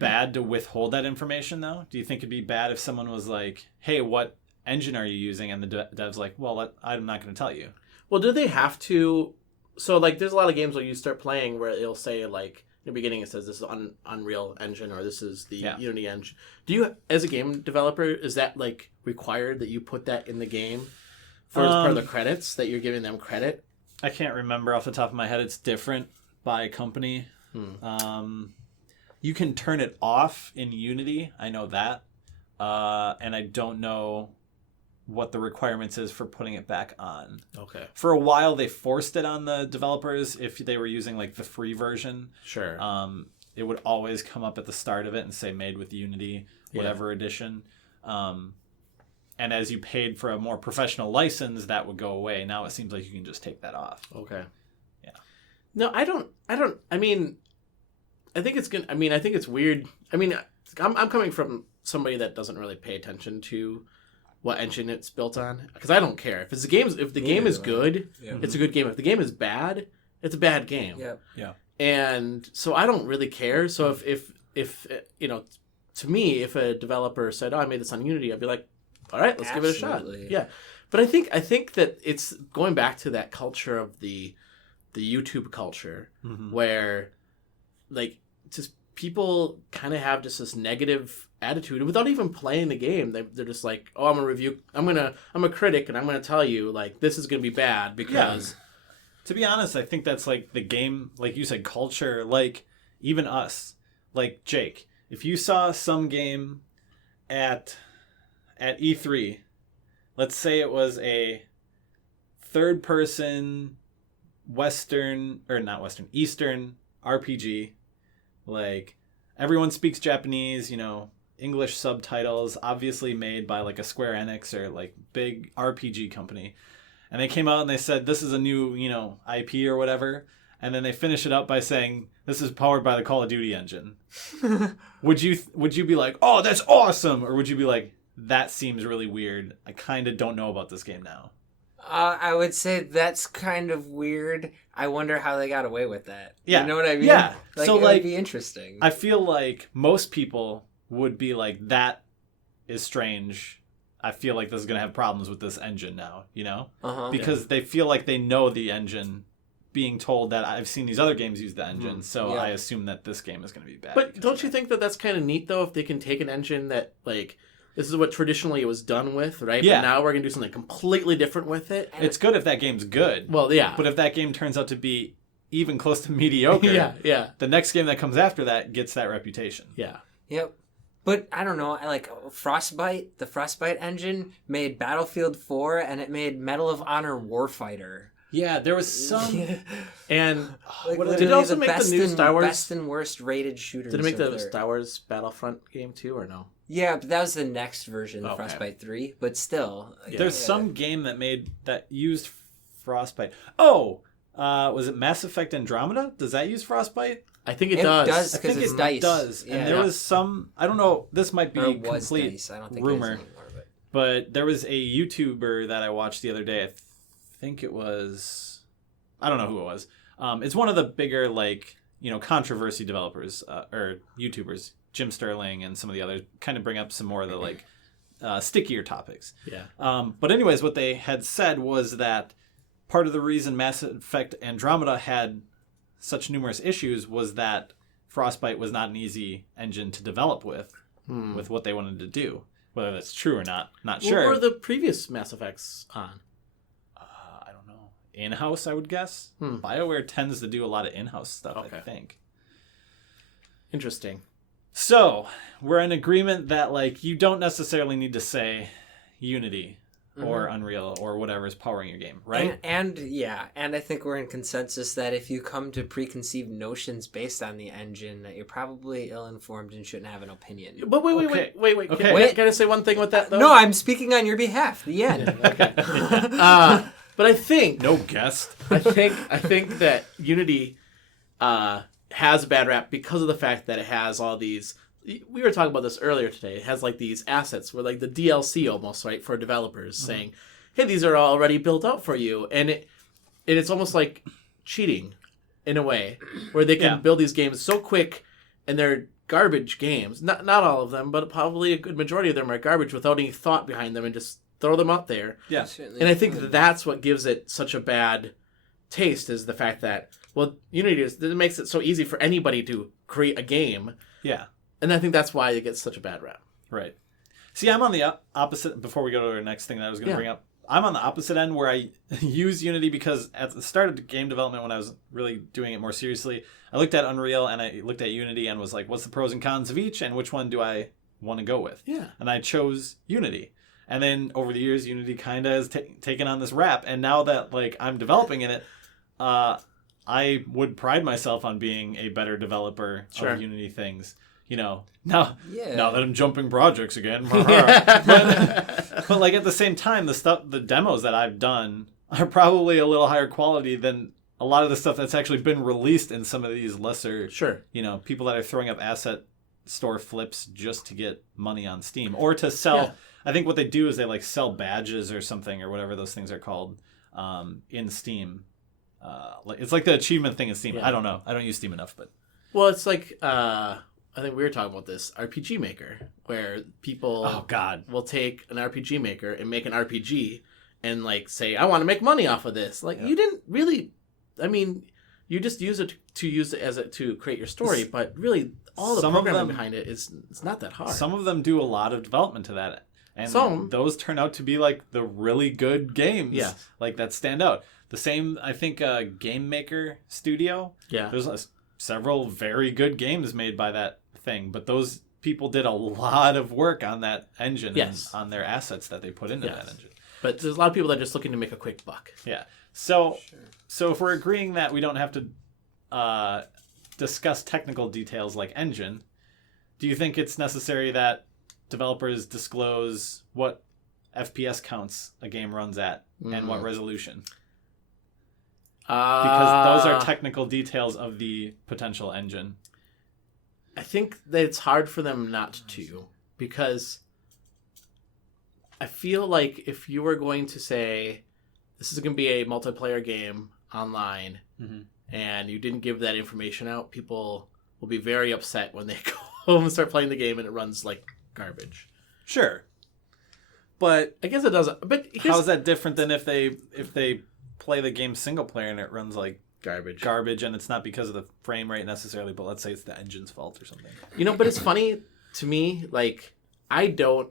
bad to withhold that information, though? Do you think it'd be bad if someone was like, hey, what engine are you using? And the dev's like, well, I'm not going to tell you. Well, do they have to? So there's a lot of games where you start playing where it'll say in the beginning it says this is Unreal Engine or this is the Unity engine. Do you, as a game developer, is that required that you put that in the game for as part of the credits, that you're giving them credit? I can't remember off the top of my head. It's different by company. You can turn it off in Unity. I know that. And I don't know what the requirements is for putting it back on. Okay. For a while, they forced it on the developers if they were using the free version. Sure. It would always come up at the start of it and say made with Unity, whatever edition. And as you paid for a more professional license, that would go away. Now it seems like you can just take that off. Okay. Yeah. No, I don't. I mean, I think it's good. I mean, I think it's weird. I mean, I'm coming from somebody that doesn't really pay attention to what engine it's built on, because I don't care if the game is good, it's a good game. If the game is bad, it's a bad game. Yeah. And so I don't really care. So if to me, if a developer said, "Oh, I made this on Unity," I'd be like, "All right, let's give it a shot." Yeah. But I think that it's going back to that culture of the YouTube culture, where just people kind of have just this negative attitude without even playing the game. They're just like, oh, I'm a critic, and I'm gonna tell you this is gonna be bad because To be honest, I think that's like the game, like you said, culture, like even us. Like Jake, if you saw some game at E3, let's say it was a third-person Eastern RPG, like everyone speaks Japanese, English subtitles, obviously made by like a Square Enix or like big RPG company. And they came out and they said, this is a new, IP or whatever. And then they finish it up by saying, this is powered by the Call of Duty engine. Would you be like, oh, that's awesome? Or would you be like, that seems really weird. I kind of don't know about this game now. I would say that's kind of weird. I wonder how they got away with that. Yeah. You know what I mean? Yeah. So it would be interesting. I feel like most people would be like, that is strange. I feel like this is going to have problems with this engine now, Because they feel like they know the engine, being told that I've seen these other games use the engine, so I assume that this game is going to be bad. But don't you think that that's kind of neat, though, if they can take an engine that, like, this is what traditionally it was done with, right? Yeah. But now we're going to do something completely different with it. It's good if that game's good. Well, yeah. But if that game turns out to be even close to mediocre, the next game that comes after that gets that reputation. Yeah. Yep. But I don't know, like Frostbite, the Frostbite engine made Battlefield 4 and it made Medal of Honor Warfighter. Yeah, there was some... And did it also make the new Star Wars... best and worst rated shooters. Did it make the Star Wars Battlefront game too, or no? Yeah, but that was the next version, Frostbite 3. But still... There's some game that used Frostbite. Oh! Was it Mass Effect Andromeda? Does that use Frostbite? I think it does. I think it's DICE. It does. And there was some... I don't know. This might be complete DICE. I don't think rumor. it is anymore, But there was a YouTuber that I watched the other day. I think it was... I don't know who it was. It's one of the bigger, controversy developers or YouTubers. Jim Sterling and some of the others kind of bring up some more of the, stickier topics. Yeah. But anyways, what they had said was that part of the reason Mass Effect Andromeda had such numerous issues was that Frostbite was not an easy engine to develop with what they wanted to do. Whether that's true or not sure. What were the previous Mass Effects on? I don't know. In-house, I would guess. BioWare tends to do a lot of in-house stuff, I think. Interesting. So, we're in agreement that, you don't necessarily need to say Unity or Unreal or whatever is powering your game, right? And I think we're in consensus that if you come to preconceived notions based on the engine, that you're probably ill-informed and shouldn't have an opinion. But wait. Okay. Can I say one thing with that, though? No, I'm speaking on your behalf. The end. Okay. But I think... No guest. I think that Unity has a bad rap because of the fact that it has all these... We were talking about this earlier today. It has these assets where the DLC almost, right, for developers saying, hey, these are already built out for you. And it's almost like cheating in a way where they can build these games so quick and they're garbage games. Not all of them, but probably a good majority of them are garbage without any thought behind them and just throw them out there. Yeah. And I think that's what gives it such a bad taste is the fact that, Unity it makes it so easy for anybody to create a game. Yeah. And I think that's why it gets such a bad rap. Right. See, I'm on the opposite, before we go to our next thing that I was going to bring up, I'm on the opposite end where I use Unity because at the start of game development when I was really doing it more seriously, I looked at Unreal and I looked at Unity and was like, what's the pros and cons of each and which one do I want to go with? Yeah. And I chose Unity. And then over the years, Unity kind of has taken on this rap. And now that I'm developing in it, I would pride myself on being a better developer of Unity things. Now that I'm jumping projects again. but at the same time, the demos that I've done are probably a little higher quality than a lot of the stuff that's actually been released in some of these lesser, people that are throwing up asset store flips just to get money on Steam or to sell. Yeah. I think what they do is they sell badges or something or whatever those things are called in Steam. It's like the achievement thing in Steam. Yeah. I don't know. I don't use Steam enough, but it's like. I think we were talking about this RPG Maker, where people will take an RPG Maker and make an RPG and say, I want to make money off of this. You didn't really, you just use it to create your story, but really all the programming behind it it's not that hard. Some of them do a lot of development to that. And those turn out to be the really good games that stand out. The same, I think, Game Maker Studio. Yeah. There's several very good games made by that thing, but those people did a lot of work on that engine and on their assets that they put into that engine. But there's a lot of people that are just looking to make a quick buck. Yeah. So if we're agreeing that we don't have to discuss technical details like engine, do you think it's necessary that developers disclose what FPS counts a game runs at and what resolution? Because those are technical details of the potential engine. I think that it's hard for them not to, because I feel like if you were going to say this is going to be a multiplayer game online and you didn't give that information out, people will be very upset when they go home and start playing the game and it runs like garbage. Sure. But I guess it doesn't. But how is that different than if they play the game single player and it runs like garbage and it's not because of the frame rate necessarily, but let's say it's the engine's fault or something. But it's funny to me, like, I don't,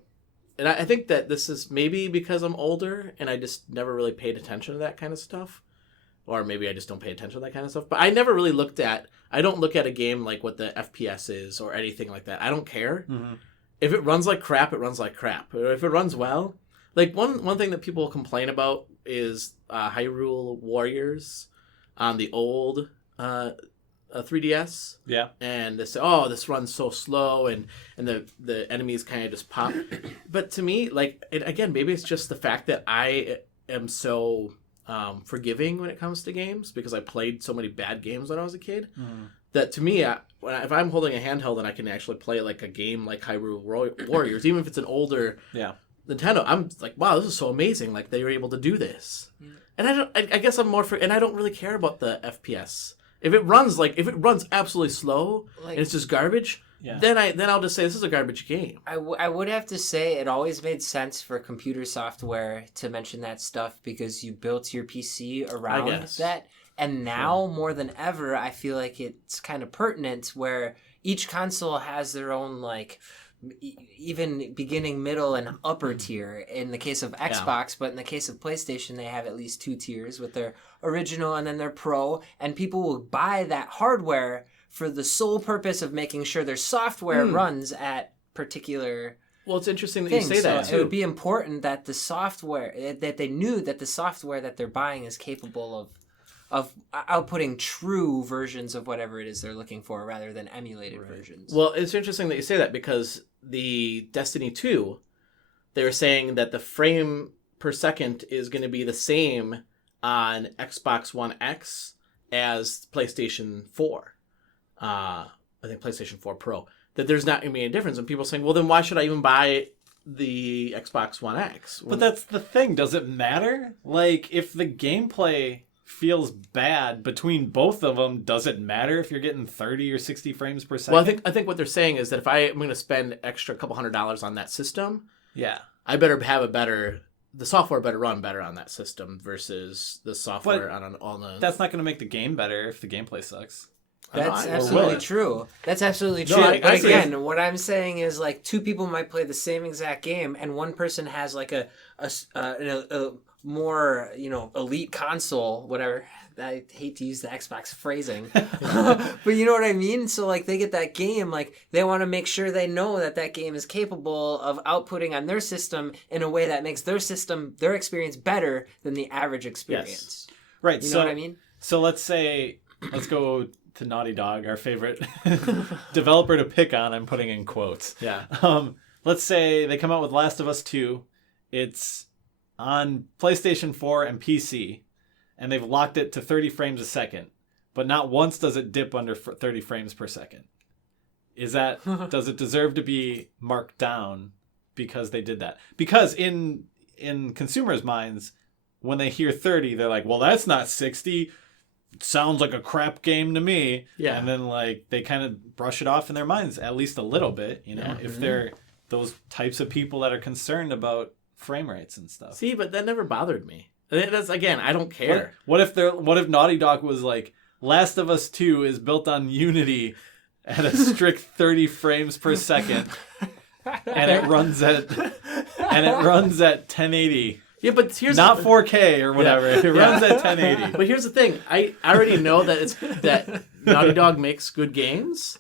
and I think that this is maybe because I'm older and I just never really paid attention to that kind of stuff, or maybe I just don't pay attention to that kind of stuff, but I never really I don't look at a game like what the FPS is or anything like that. I don't care. If it runs like crap, it runs like crap. If it runs well, like one thing that people complain about is Hyrule Warriors on the old 3DS. Yeah. And they say, oh, this runs so slow, and the enemies kind of just pop. But to me, like, again, maybe it's just the fact that I am so forgiving when it comes to games because I played so many bad games when I was a kid. That to me, if I'm holding a handheld and I can actually play like a game like Hyrule Warriors, even if it's an older Nintendo, I'm like, wow, this is so amazing. Like, they were able to do this. And I guess I'm more and I don't really care about the FPS. If it runs absolutely slow and it's just garbage, then I'll just say this is a garbage game. I would have to say it always made sense for computer software to mention that stuff because you built your PC around that. And now more than ever, I feel like it's kind of pertinent where each console has their own like even beginning, middle, and upper tier in the case of Xbox, but in the case of PlayStation, they have at least 2 tiers with their original and then their pro, and people will buy that hardware for the sole purpose of making sure their software runs at particular it's interesting that things. You say that, so too. It would be important that the software, that they knew that the software that they're buying is capable of outputting true versions of whatever it is they're looking for rather than emulated versions. Well, it's interesting that you say that because the Destiny 2, they were saying that the frame per second is going to be the same on Xbox One X as PlayStation 4. I think PlayStation 4 Pro. That there's not going to be any difference. And people are saying, well, then why should I even buy the Xbox One X? But that's the thing. Does it matter? Like, if the gameplay feels bad between both of them, does it matter if you're getting 30 or 60 frames per second? Well, I think what they're saying is that if I'm going to spend extra couple $100 on that system, I better have the software better run better on that system versus the software on the. That's not going to make the game better if the gameplay sucks. That's absolutely true. That's absolutely true. No, but again, what I'm saying is like 2 people might play the same exact game, and one person has like a more elite console, whatever. I hate to use the Xbox phrasing, but you know what I mean. So like they get that game, like they want to make sure they know that game is capable of outputting on their system in a way that makes their experience better than the average experience. Yes. Right. You know what I mean? So let's go to Naughty Dog, our favorite developer to pick on. I'm putting in quotes. Yeah. Let's say they come out with Last of Us 2. It's on PlayStation 4 and PC, and they've locked it to 30 frames a second, but not once does it dip under 30 frames per second. Does it deserve to be marked down because they did that? Because in consumers' minds, when they hear 30, they're like, well, that's not 60. It sounds like a crap game to me. Yeah. And then like they kind of brush it off in their minds at least a little bit, if they're those types of people that are concerned about frame rates and stuff. See, but that never bothered me. That's, again, I don't care. What if Naughty Dog was like, Last of Us 2 is built on Unity at a strict 30 frames per second, and it runs at 1080. Yeah, but here's not 4K or whatever. It runs at 1080. But here's the thing: I already know that Naughty Dog makes good games.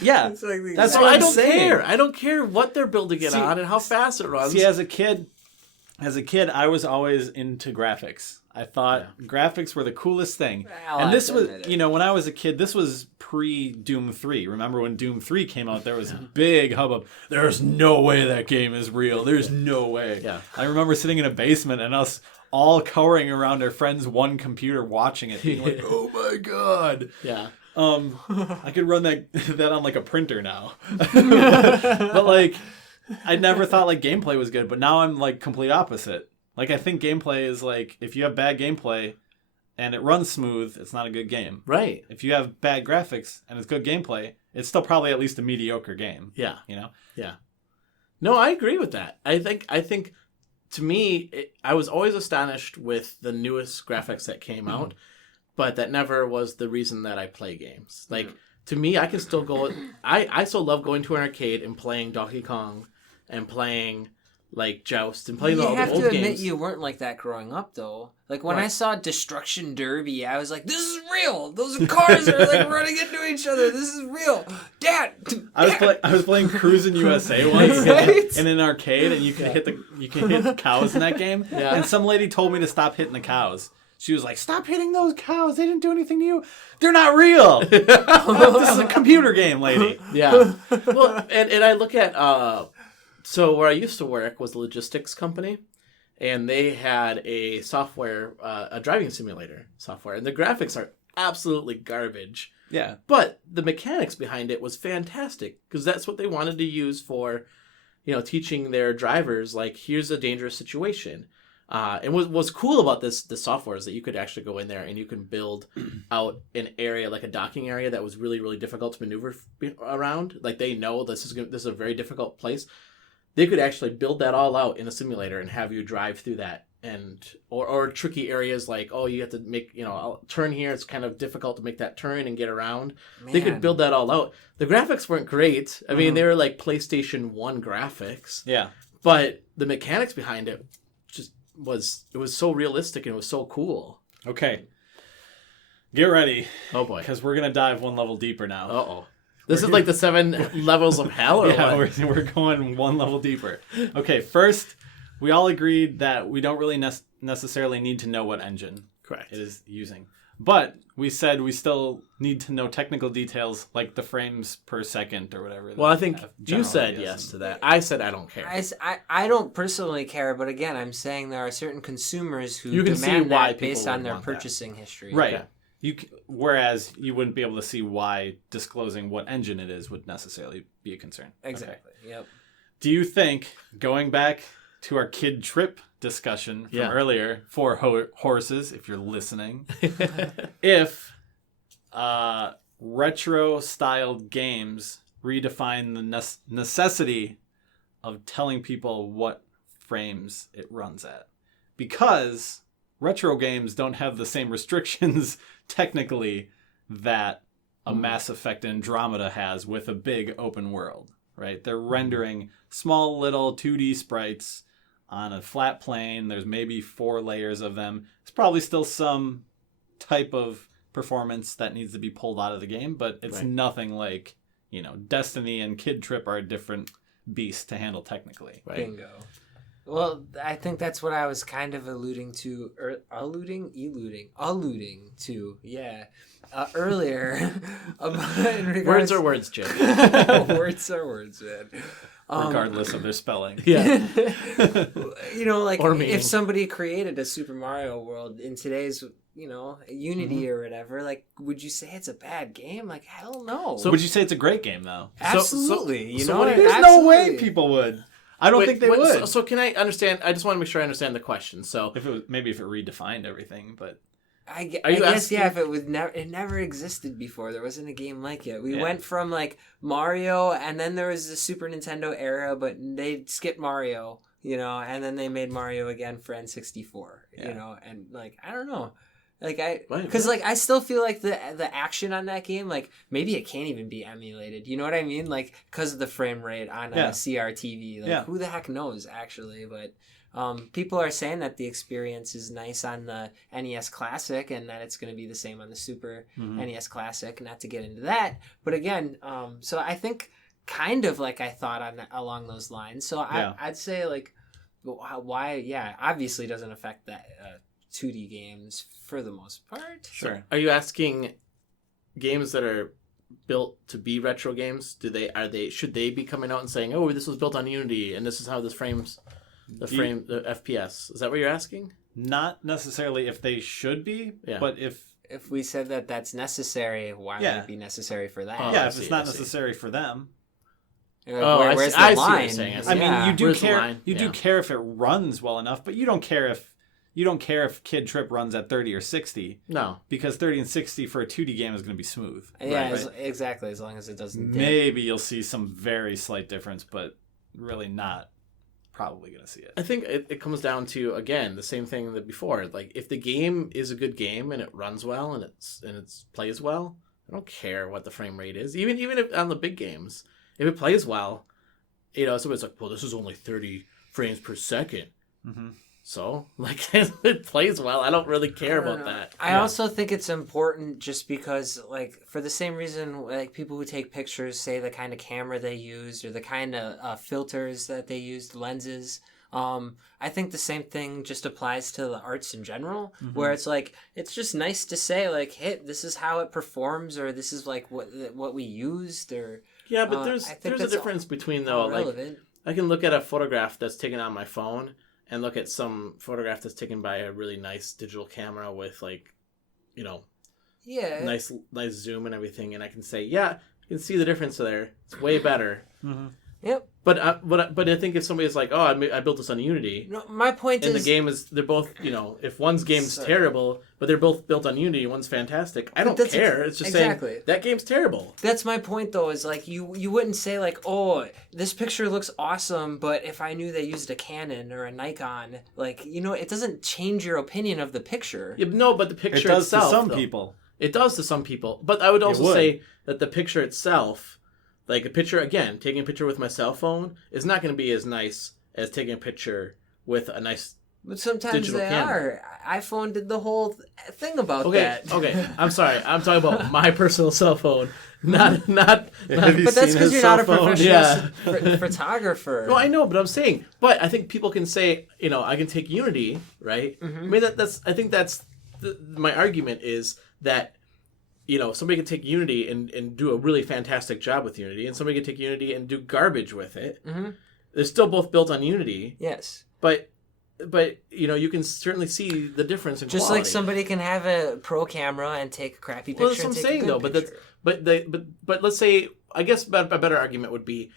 Yeah, It's like that's So what I I'm don't saying. care. I don't care what they're building it See- on and how fast it runs. See, as a kid, I was always into graphics. I thought graphics were the coolest thing. Well, And this I've was, done it. you know, when I was a kid, this was pre-Doom 3. Remember when Doom 3 came out, there was a big hubbub. There's no way that game is real. There's no way. Yeah. I remember sitting in a basement and us all cowering around our friend's one computer watching it, being like, oh my God. Yeah. I could run that on like a printer now. But like, I never thought like gameplay was good, but now I'm like complete opposite. Like I think gameplay is like, if you have bad gameplay and it runs smooth, it's not a good game. Right. If you have bad graphics and it's good gameplay, it's still probably at least a mediocre game. Yeah. You know? Yeah. No, I agree with that. I think to me, I was always astonished with the newest graphics that came out, but that never was the reason that I play games. Like, to me, I can still go... I still love going to an arcade and playing Donkey Kong and playing, like, Joust and playing all the old games. You have to admit you weren't like that growing up, though. Like, when I saw Destruction Derby, I was like, this is real! Those cars are, like, running into each other! This is real! Dad! I was playing Cruisin' USA once Right? in an arcade, and you can hit cows in that game. Yeah. And some lady told me to stop hitting the cows. She was like, "Stop hitting those cows! They didn't do anything to you. They're not real. This is a computer game, lady." Yeah. Well, and I look at... so where I used to work was a logistics company, and they had a software, a driving simulator software, and the graphics are absolutely garbage. Yeah. But the mechanics behind it was fantastic because that's what they wanted to use for, teaching their drivers, like, here's a dangerous situation. And what was cool about the software is that you could actually go in there and you can build out an area, like a docking area that was really, really difficult to maneuver around. Like, they know this is a very difficult place. They could actually build that all out in a simulator and have you drive through that. And or tricky areas like, oh, you have to make, I'll turn here. It's kind of difficult to make that turn and get around. Man. They could build that all out. The graphics weren't great. I mean, they were like PlayStation 1 graphics. Yeah. But the mechanics behind it was so realistic and it was so cool. Okay. Get ready, Oh boy. because we're gonna dive one level deeper now. Uh-oh. This is like the 7 levels of hell or Yeah, what? we're going one level deeper. Okay, first, we all agreed that we don't really necessarily need to know what engine Correct. it is using. But we said we still need to know technical details like the frames per second or whatever. Well, I think you generally said is. yes to that. I said I don't care. I don't personally care, but again, I'm saying there are certain consumers who You can see demand why that based people on would their want that. purchasing history. Right. Okay. Whereas you wouldn't be able to see why disclosing what engine it is would necessarily be a concern. Exactly. Yep. Do you think, going back to our Kid Tripp discussion from earlier, for horses, if you're listening, if retro-styled games redefine the necessity of telling people what frames it runs at? Because retro games don't have the same restrictions, technically, that a Mass Effect Andromeda has with a big open world, right? They're rendering small little 2D sprites on a flat plane. There's maybe 4 layers of them. It's probably still some type of performance that needs to be pulled out of the game, but it's nothing like, Destiny and Kid Tripp are a different beast to handle technically. Right. Bingo. Well, I think that's what I was kind of alluding to, alluding to, earlier. In regards, Words are words, Jim. words are words, man. Regardless of their spelling. Yeah. Like Or meaning. if somebody created a Super Mario World in today's, Unity or whatever, like, would you say it's a bad game? Like, hell no. So would you say it's a great game, though? Absolutely. so what do you- There's no way people would. I don't think they Wait, would. So can I understand? I just want to make sure I understand the question. So If it redefined everything, but I guess, asking- if it never existed before. There wasn't a game like it. We went from like Mario, and then there was the Super Nintendo era, but they skipped Mario, and then they made Mario again for N64, and like, I don't know. Like Right. because like I still feel like the action on that game, like maybe it can't even be emulated. You know what I mean? Like because of the frame rate on a CRTV. Like who the heck knows actually? But people are saying that the experience is nice on the NES Classic and that it's going to be the same on the Super NES Classic. Not to get into that, but again, so I think kind of like I thought along those lines. So I'd say like why? Yeah, obviously doesn't affect that. 2D games for the most part. Sure. Are you asking games that are built to be retro games? Should they be coming out and saying, "Oh, this was built on Unity and this is how this frames the FPS"? Is that what you're asking? Not necessarily if they should be, but if we said that that's necessary, why would it be necessary for that? If it's not necessary for them. Where's the line? I mean, you do care. You do care if it runs well enough, but you don't care if Kid Tripp runs at 30 or 60. No. Because 30 and 60 for a 2D game is going to be smooth. Yeah, right? Exactly. As long as it doesn't dip. Maybe you'll see some very slight difference, but really not probably going to see it. I think it comes down to, again, the same thing that before. Like, if the game is a good game and it runs well and it plays well, I don't care what the frame rate is. Even if on the big games, if it plays well, somebody's like, well, this is only 30 frames per second. Mm-hmm. So, like, it plays well. I don't really care about that. I also think it's important just because, like, for the same reason, like, people who take pictures say the kind of camera they used or the kind of filters that they used, lenses. I think the same thing just applies to the arts in general, where it's like, it's just nice to say, like, hey, this is how it performs, or this is, like, what we used, or... Yeah, but there's a difference between, though, like, I can look at a photograph that's taken on my phone and look at some photograph that's taken by a really nice digital camera with, like, nice zoom and everything, and I can say, you can see the difference there. It's way better. Mm-hmm. Yep. But I think if somebody's like, oh, I built this on Unity. No, my point is... And the game is... They're both, if one's game's terrible, but they're both built on Unity, one's fantastic, I don't care. It's just saying, that game's terrible. That's my point, though, is like, you wouldn't say, like, oh, this picture looks awesome, but if I knew they used a Canon or a Nikon, like, it doesn't change your opinion of the picture. Yeah, no, but the picture itself... It does to some people. It does to some people. But I would also say that the picture itself... Like a picture, again, taking a picture with my cell phone is not going to be as nice as taking a picture with a nice But sometimes digital they camera. are. iPhone did the whole thing about that. Okay, I'm sorry. I'm talking about my personal cell phone, not. But that's because you're not a professional photographer. No, I know, but I'm saying. But I think people can say, I can take Unity, right? Mm-hmm. I mean, I think that's my argument is that. Somebody can take Unity and do a really fantastic job with Unity, and somebody can take Unity and do garbage with it. Mm-hmm. They're still both built on Unity. Yes. But you can certainly see the difference in just quality. Like somebody can have a pro camera and take a crappy picture. Well, that's what I'm saying, though. But let's say, I guess a better argument would be,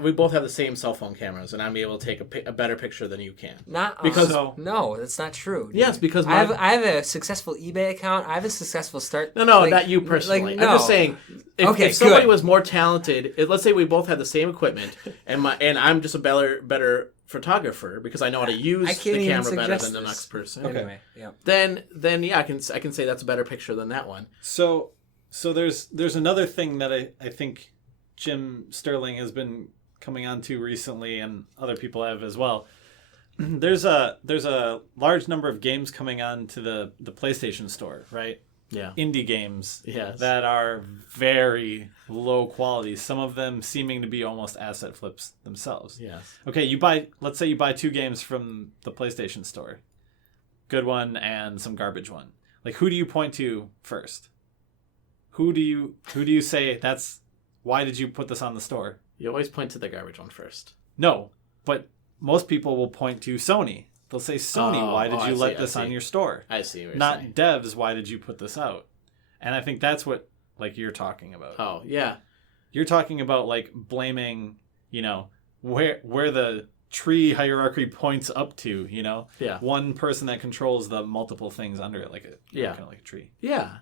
we both have the same cell phone cameras, and I'm able to take a better picture than you can. No, that's not true. Dude. Yes, because I have a successful eBay account. I have a successful start. No, not you personally. No. I'm just saying, if somebody was more talented, let's say we both had the same equipment, and I'm just a better photographer because I know how to use the camera better than the next person. Okay. Anyway, yeah. Then I can say that's a better picture than that one. So there's another thing that I think Jim Sterling has been coming on to recently, and other people have as well. There's a large number of games coming on to the PlayStation Store, right? Yeah. Indie games yes. that are very low quality. Some of them seeming to be almost asset flips themselves. Yes. Okay, let's say you buy 2 games from the PlayStation Store. Good one and some garbage one. Like, who do you point to first? Who do you say why did you put this on the store? You always point to the garbage one first. No, but most people will point to Sony. They'll say, Sony, why did you let this on your store? I see what you're Not saying. devs, why did you put this out? And I think that's what, like, you're talking about. Oh, yeah. You're talking about, like, blaming, where the tree hierarchy points up to, Yeah. One person that controls the multiple things under it, kind of like a tree. Yeah.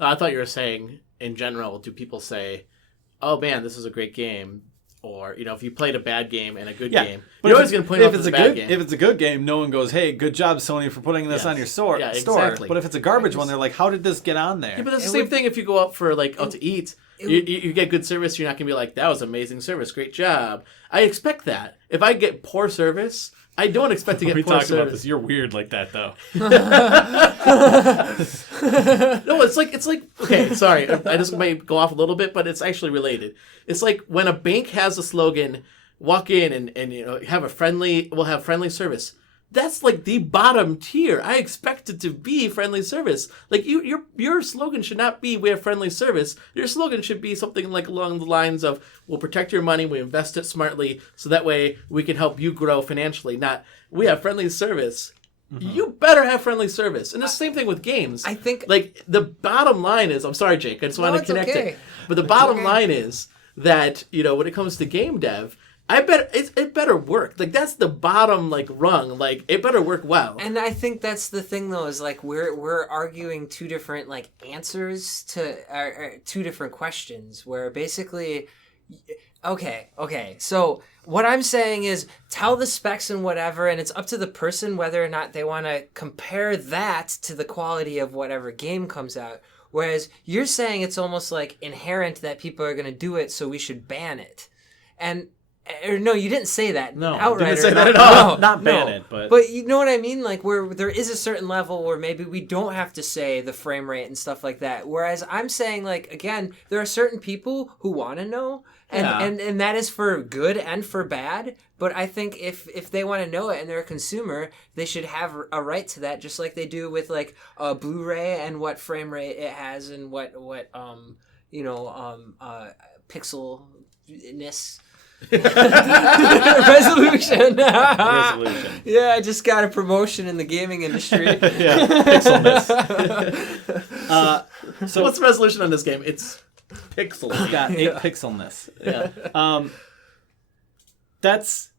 I thought you were saying, in general, do people say, oh, man, this is a great game, or if you played a bad game and a good Yeah, game, but you're always going to point out if it's the a bad good game. if it's a good game, no one goes, "Hey, good job, Sony, for putting this on your store." Yeah, exactly. But if it's a garbage one, they're like, "How did this get on there?" Yeah, but that's the same thing if you go out for out to eat. You get good service, you're not going to be like, "That was amazing service, great job." I expect that. If I get poor service, I don't expect to get we poor talked service. about this. You're weird like that, though. No, it's like okay, sorry, I just might go off a little bit, but it's actually related. It's like when a bank has a slogan, walk in and we'll have friendly service. That's like the bottom tier. I expect it to be friendly service. Like your slogan should not be "we have friendly service." Your slogan should be something like along the lines of "we'll protect your money, we invest it smartly, so that way we can help you grow financially." Not "we have friendly service." Mm-hmm. You better have friendly service. And the same thing with games. I think like the bottom line is, I'm sorry, Jake, I just want to connect it. But the bottom line is that when it comes to game dev, it better work. Like that's the bottom rung. Like it better work well. And I think that's the thing though, is like we're arguing two different answers to two different questions, where basically okay. So what I'm saying is tell the specs and whatever, and it's up to the person whether or not they want to compare that to the quality of whatever game comes out. Whereas you're saying it's almost like inherent that people are going to do it, so we should ban it. Or no, you didn't say that. No, outright. didn't say that at all. Not ban it, But you know what I mean? Like where there is a certain level where maybe we don't have to say the frame rate and stuff like that. Whereas I'm saying again, there are certain people who want to know, and that is for good and for bad. But I think if they want to know it and they're a consumer, they should have a right to that, just like they do with a Blu-ray and what frame rate it has and what pixelness. Resolution. Yeah, I just got a promotion in the gaming industry. Yeah, pixelness. So what's the resolution on this game? It's pixels. It's got 8 pixelness. Yeah. That's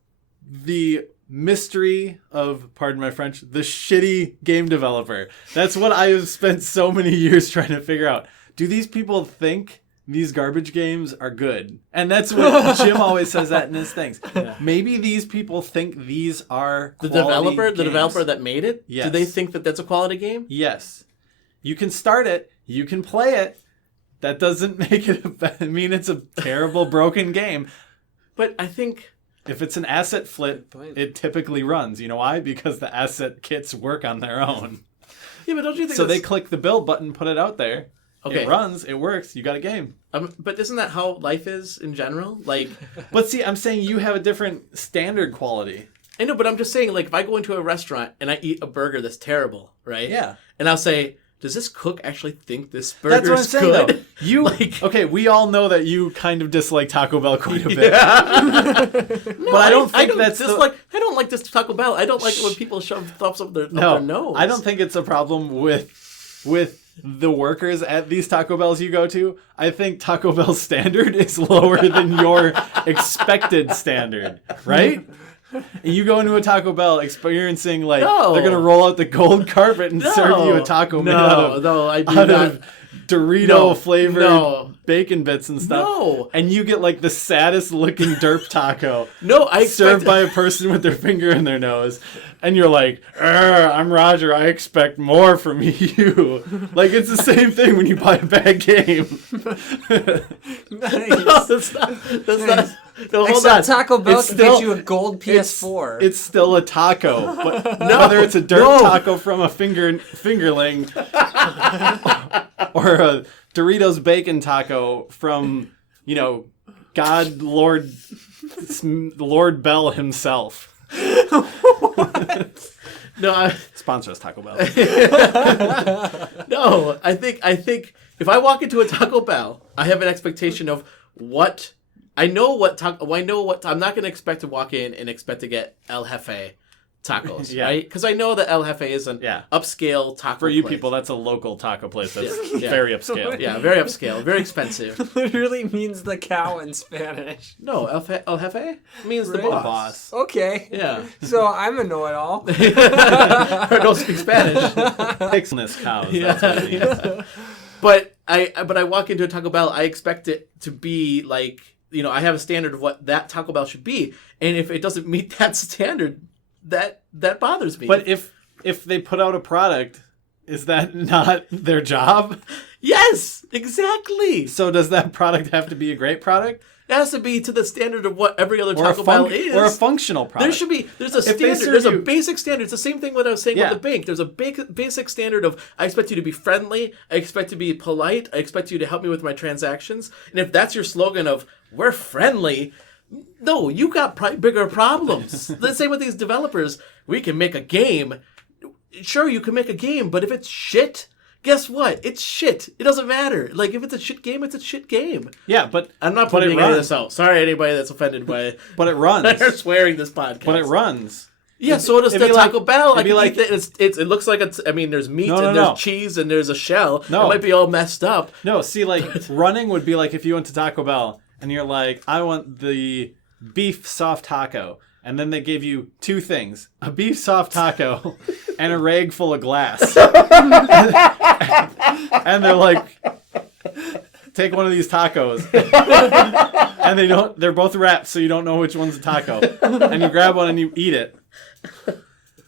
the mystery of, pardon my French, the shitty game developer. That's what I have spent so many years trying to figure out. Do these people think these garbage games are good? And that's what Jim always says that in his things. Yeah. Maybe these people think these are quality the developer that made it. Yes. Do they think that that's a quality game? Yes. You can start it. You can play it. That doesn't make it it's a terrible broken game. But I think if it's an asset flip, it typically runs. You know why? Because the asset kits work on their own. Yeah, but don't you think so they click the build button, put it out there. Okay. It runs, it works, you got a game. But isn't that how life is in general? But see, I'm saying you have a different standard quality. I know, but I'm just saying, if I go into a restaurant and I eat a burger that's terrible, right? Yeah. And I'll say, does this cook actually think this burger is good? That's what I'm saying, though. You, okay, we all know that you kind of dislike Taco Bell quite a bit. Yeah. But I don't think that's I don't like this Taco Bell. I don't like it when people shove thumbs up their nose. I don't think it's a problem with the workers at these Taco Bells you go to. I think Taco Bell's standard is lower than your expected standard, right? And you go into a Taco Bell experiencing they're gonna roll out the gold carpet and serve you a taco made out of Dorito flavored bacon bits and stuff. No. And you get the saddest looking derp taco. served served by a person with their finger in their nose. And you're like, I'm Roger, I expect more from you. It's the same thing when you buy a bad game. Nice. That's not. No, hold on. Taco Bell can get you a gold PS4. It's still a taco, but whether it's a dirt taco from a fingerling or a Doritos bacon taco from, God Lord Bell himself. No, sponsor us, Taco Bell. No, I think if I walk into a Taco Bell, I have an expectation of what I'm not going to expect to walk in and expect to get El Jefe tacos, right? Because I know that El Jefe is an upscale taco For you place. people, that's a local taco place that's very upscale. Yeah, very upscale, very expensive. Literally means the cow in Spanish. No, El Jefe means the Right. boss. Okay. Yeah. So I'm a know-it-all. Or don't speak Spanish. Pixelness cows. That's what it means. But I walk into a Taco Bell, I expect it to be I have a standard of what that Taco Bell should be, and if it doesn't meet that standard, that bothers me. But if they put out a product, is that not their job? Yes, exactly. So does that product have to be a great product? It has to be to the standard of what every other Taco Bell is. Or a functional product. There's a standard. There's a basic standard. It's the same thing what I was saying about the bank. There's a basic standard of, I expect you to be friendly. I expect you to be polite. I expect you to help me with my transactions. And if that's your slogan of, we're friendly, no, you got bigger problems. The same with these developers. We can make a game. Sure, you can make a game, but if it's shit, guess what? It's shit. It doesn't matter. Like, if it's a shit game, it's a shit game. Yeah, but I'm not putting any of this out. Sorry, anybody that's offended by. But it runs. They're swearing this podcast. But it runs. Yeah, so does the Taco Bell. It looks like it's. I mean, there's meat and there's cheese and there's a shell. No. It might be all messed up. No, see, like running would be like if you went to Taco Bell and you're like, I want the beef soft taco. And then they gave you two things, a beef soft taco and a rag full of glass. And they're like, take one of these tacos. And they're both wrapped, so you don't know which one's a taco. And you grab one and you eat it.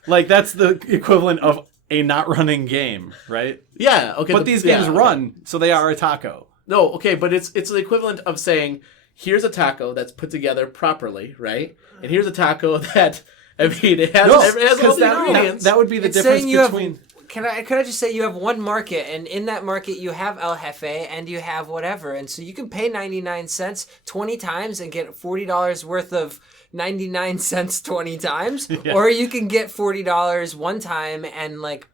Like, that's the equivalent of a not running game, right? Yeah, okay. But these games run, so they are a taco. No, okay, but it's the equivalent of saying, here's a taco that's put together properly, right? And here's a taco that, I mean, it has all the ingredients. That would be the difference between... Can I just say you have one market, and in that market you have El Jefe and you have whatever, and so you can pay 99 cents 20 times and get $40 worth of 99 cents 20 times, or you can get $40 one time and like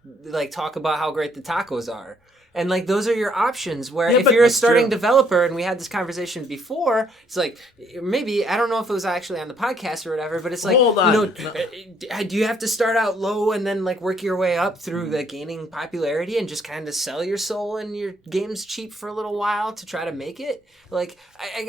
talk about how great the tacos are. And, like, those are your options where if you're a starting developer, and we had this conversation before, it's like, maybe, I don't know if it was actually on the podcast or whatever, but it's like, do you have to start out low and then, like, work your way up through the gaining popularity and just kind of sell your soul and your games cheap for a little while to try to make it? Like,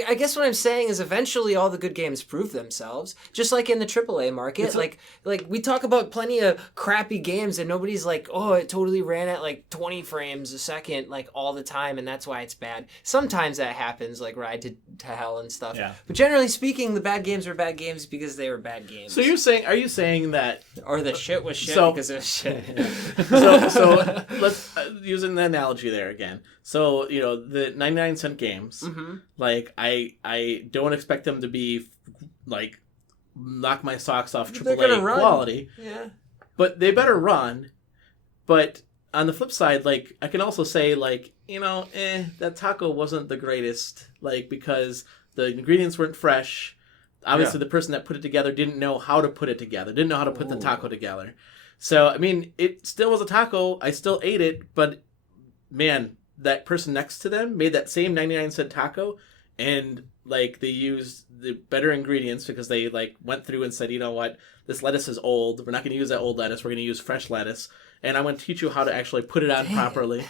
I guess what I'm saying is eventually all the good games prove themselves, just like in the AAA market. Like we talk about plenty of crappy games and nobody's like, oh, it totally ran at, like, 20 frames a second, like, all the time, and that's why it's bad. Sometimes that happens, like Ride to Hell and stuff. Yeah. But generally speaking, the bad games were bad games because they were bad games. So are you saying that... Or the shit was shit because it was shit. So let's, using the analogy there again. So, the 99-cent games, like, I don't expect them to be, like, knock my socks off AAA quality. Yeah. But they better run. But... on the flip side, like, I can also say, like, that taco wasn't the greatest, like, because the ingredients weren't fresh. Obviously, the person that put it together didn't know how to put it together, didn't know how to put the taco together. So, I mean, it still was a taco. I still ate it, but, man, that person next to them made that same 99-cent taco, and, like, they used the better ingredients because they, like, went through and said, you know what, this lettuce is old. We're not going to use that old lettuce. We're going to use fresh lettuce. And I'm going to teach you how to actually put it on properly.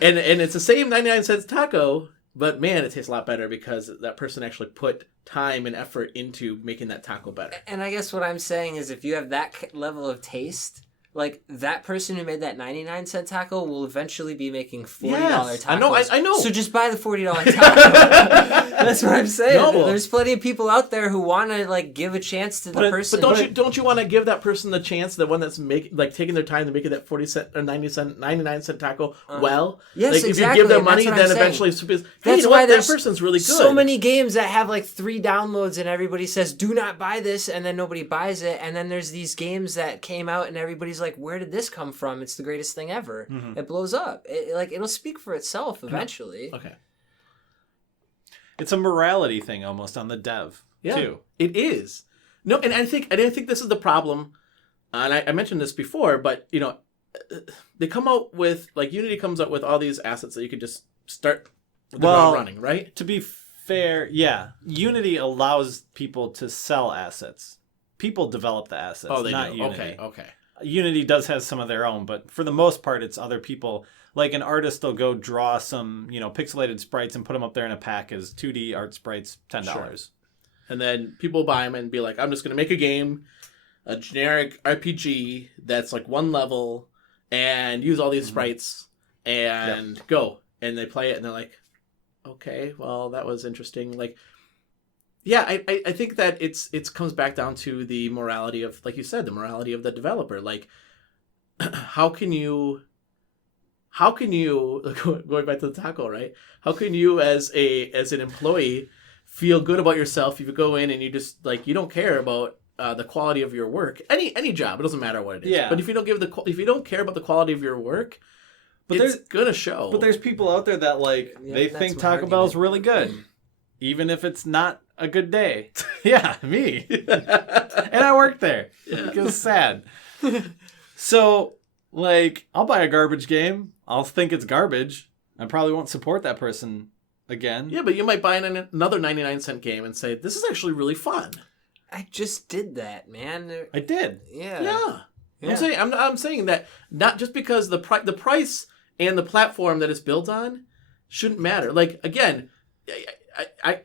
And it's the same 99 cents taco, but man, it tastes a lot better because that person actually put time and effort into making that taco better. And I guess what I'm saying is if you have that level of taste, like, that person who made that 99-cent taco will eventually be making $40 tacos. I know. So just buy the $40 taco. That's what I'm saying. No. There's plenty of people out there who want to, like, give a chance to the person. But don't you want to give that person the chance, the one that's taking their time to make it that 40-cent or 99-cent taco well? Yes, like, exactly. If you give them money, then eventually, that's why that person's really good. So many games that have like 3 downloads and everybody says, "Do not buy this," and then nobody buys it. And then there's these games that came out and everybody's like, "Where did this come from? It's the greatest thing ever." It blows up. It'll speak for itself eventually. Okay. It's a morality thing almost on the dev too. It is. No, and I think this is the problem. And I mentioned this before, but they come out with, like, Unity comes out with all these assets that you could just start with the ground running, right? To be fair, yeah, Unity allows people to sell assets. People develop the assets, not Unity. Okay. Unity does have some of their own, but for the most part, it's other people. Like, an artist will go draw some, pixelated sprites and put them up there in a pack as 2D art sprites, $10. Sure. And then people buy them and be like, I'm just going to make a game, a generic RPG that's like one level, and use all these sprites and go. And they play it and they're like, okay, well, that was interesting. Like, Yeah, I think that it comes back down to the morality of, like you said, the morality of the developer. Like, how can you going back to the taco, right? How can you as an employee feel good about yourself if you go in and you just like you don't care about the quality of your work? Any job, it doesn't matter what it is. Yeah. But if you don't care about the quality of your work, it's gonna show. But there's people out there that they think Taco Bell's really good, even if it's not a good day. Yeah, me. And I work there. Yeah. It's sad. So, I'll buy a garbage game. I'll think it's garbage. I probably won't support that person again. Yeah, but you might buy another 99-cent game and say, this is actually really fun. I just did that, man. I did. Yeah. Yeah. I'm saying that not just because the price and the platform that it's built on shouldn't matter. Like, again,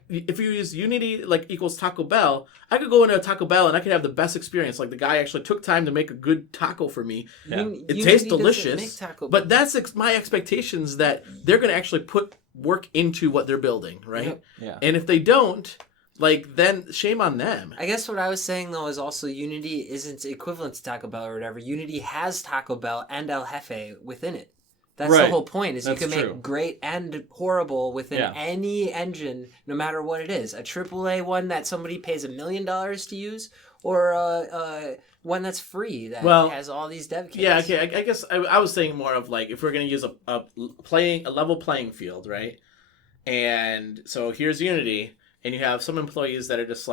if you use Unity equals Taco Bell, I could go into a Taco Bell and I could have the best experience. Like, the guy actually took time to make a good taco for me. Yeah. It tastes delicious. But that's my expectations that they're going to actually put work into what they're building, right? Yep. Yeah. And if they don't, then shame on them. I guess what I was saying, though, is also Unity isn't equivalent to Taco Bell or whatever. Unity has Taco Bell and El Jefe within it. That's the whole point, is you can make great and horrible within any engine, no matter what it is. A AAA one that somebody pays $1 million to use, or one that's free that has all these dev kits. Yeah, okay. I guess I was saying more of if we're going to use a level playing field, right? And so here's Unity, and you have some employees that are just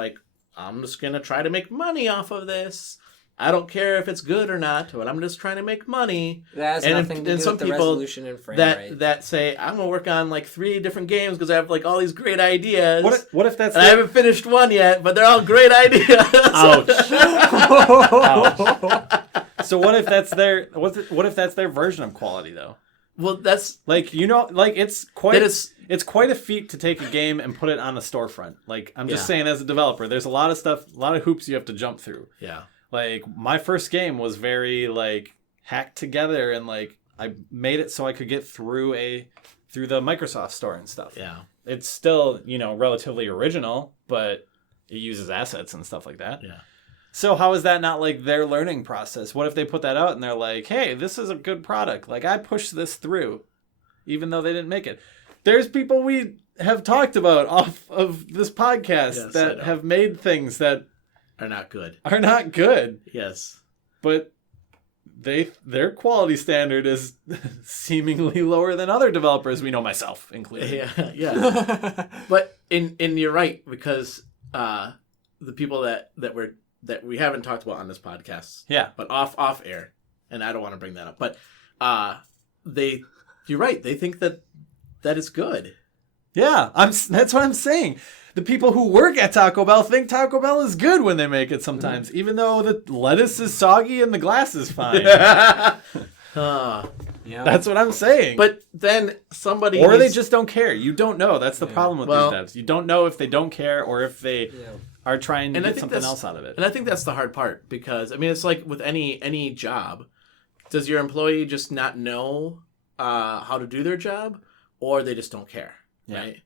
I'm just going to try to make money off of this. I don't care if it's good or not, but I'm just trying to make money. That has nothing to do with the resolution and frame rate. That say, I'm going to work on 3 different games because I have all these great ideas. What if that's... I haven't finished one yet, but they're all great ideas. Ouch. Ouch. So what if that's their version of quality, though? Well, that's... it's quite a feat to take a game and put it on a storefront. I'm just saying, as a developer, there's a lot of hoops you have to jump through. Yeah. My first game was very hacked together, and I made it so I could get through the Microsoft store and stuff. Yeah. It's still, relatively original, but it uses assets and stuff like that. Yeah. So how is that not their learning process? What if they put that out and they're like, hey, this is a good product. I pushed this through, even though they didn't make it. There's people we have talked about off of this podcast that have made things that are not good. Yes. But their quality standard is seemingly lower than other developers we know, myself included. Yeah. But you're right, because the people that we haven't talked about on this podcast. Yeah. But off air, and I don't want to bring that up. But you're right, they think that is good. Yeah, that's what I'm saying. The people who work at Taco Bell think Taco Bell is good when they make it sometimes, even though the lettuce is soggy and the glass is fine. That's what I'm saying. But then somebody... Or they just don't care. You don't know. That's the problem with these devs. You don't know if they don't care or if they are trying to get something else out of it. And I think that's the hard part, because, it's like with any job. Does your employee just not know how to do their job, or they just don't care, right?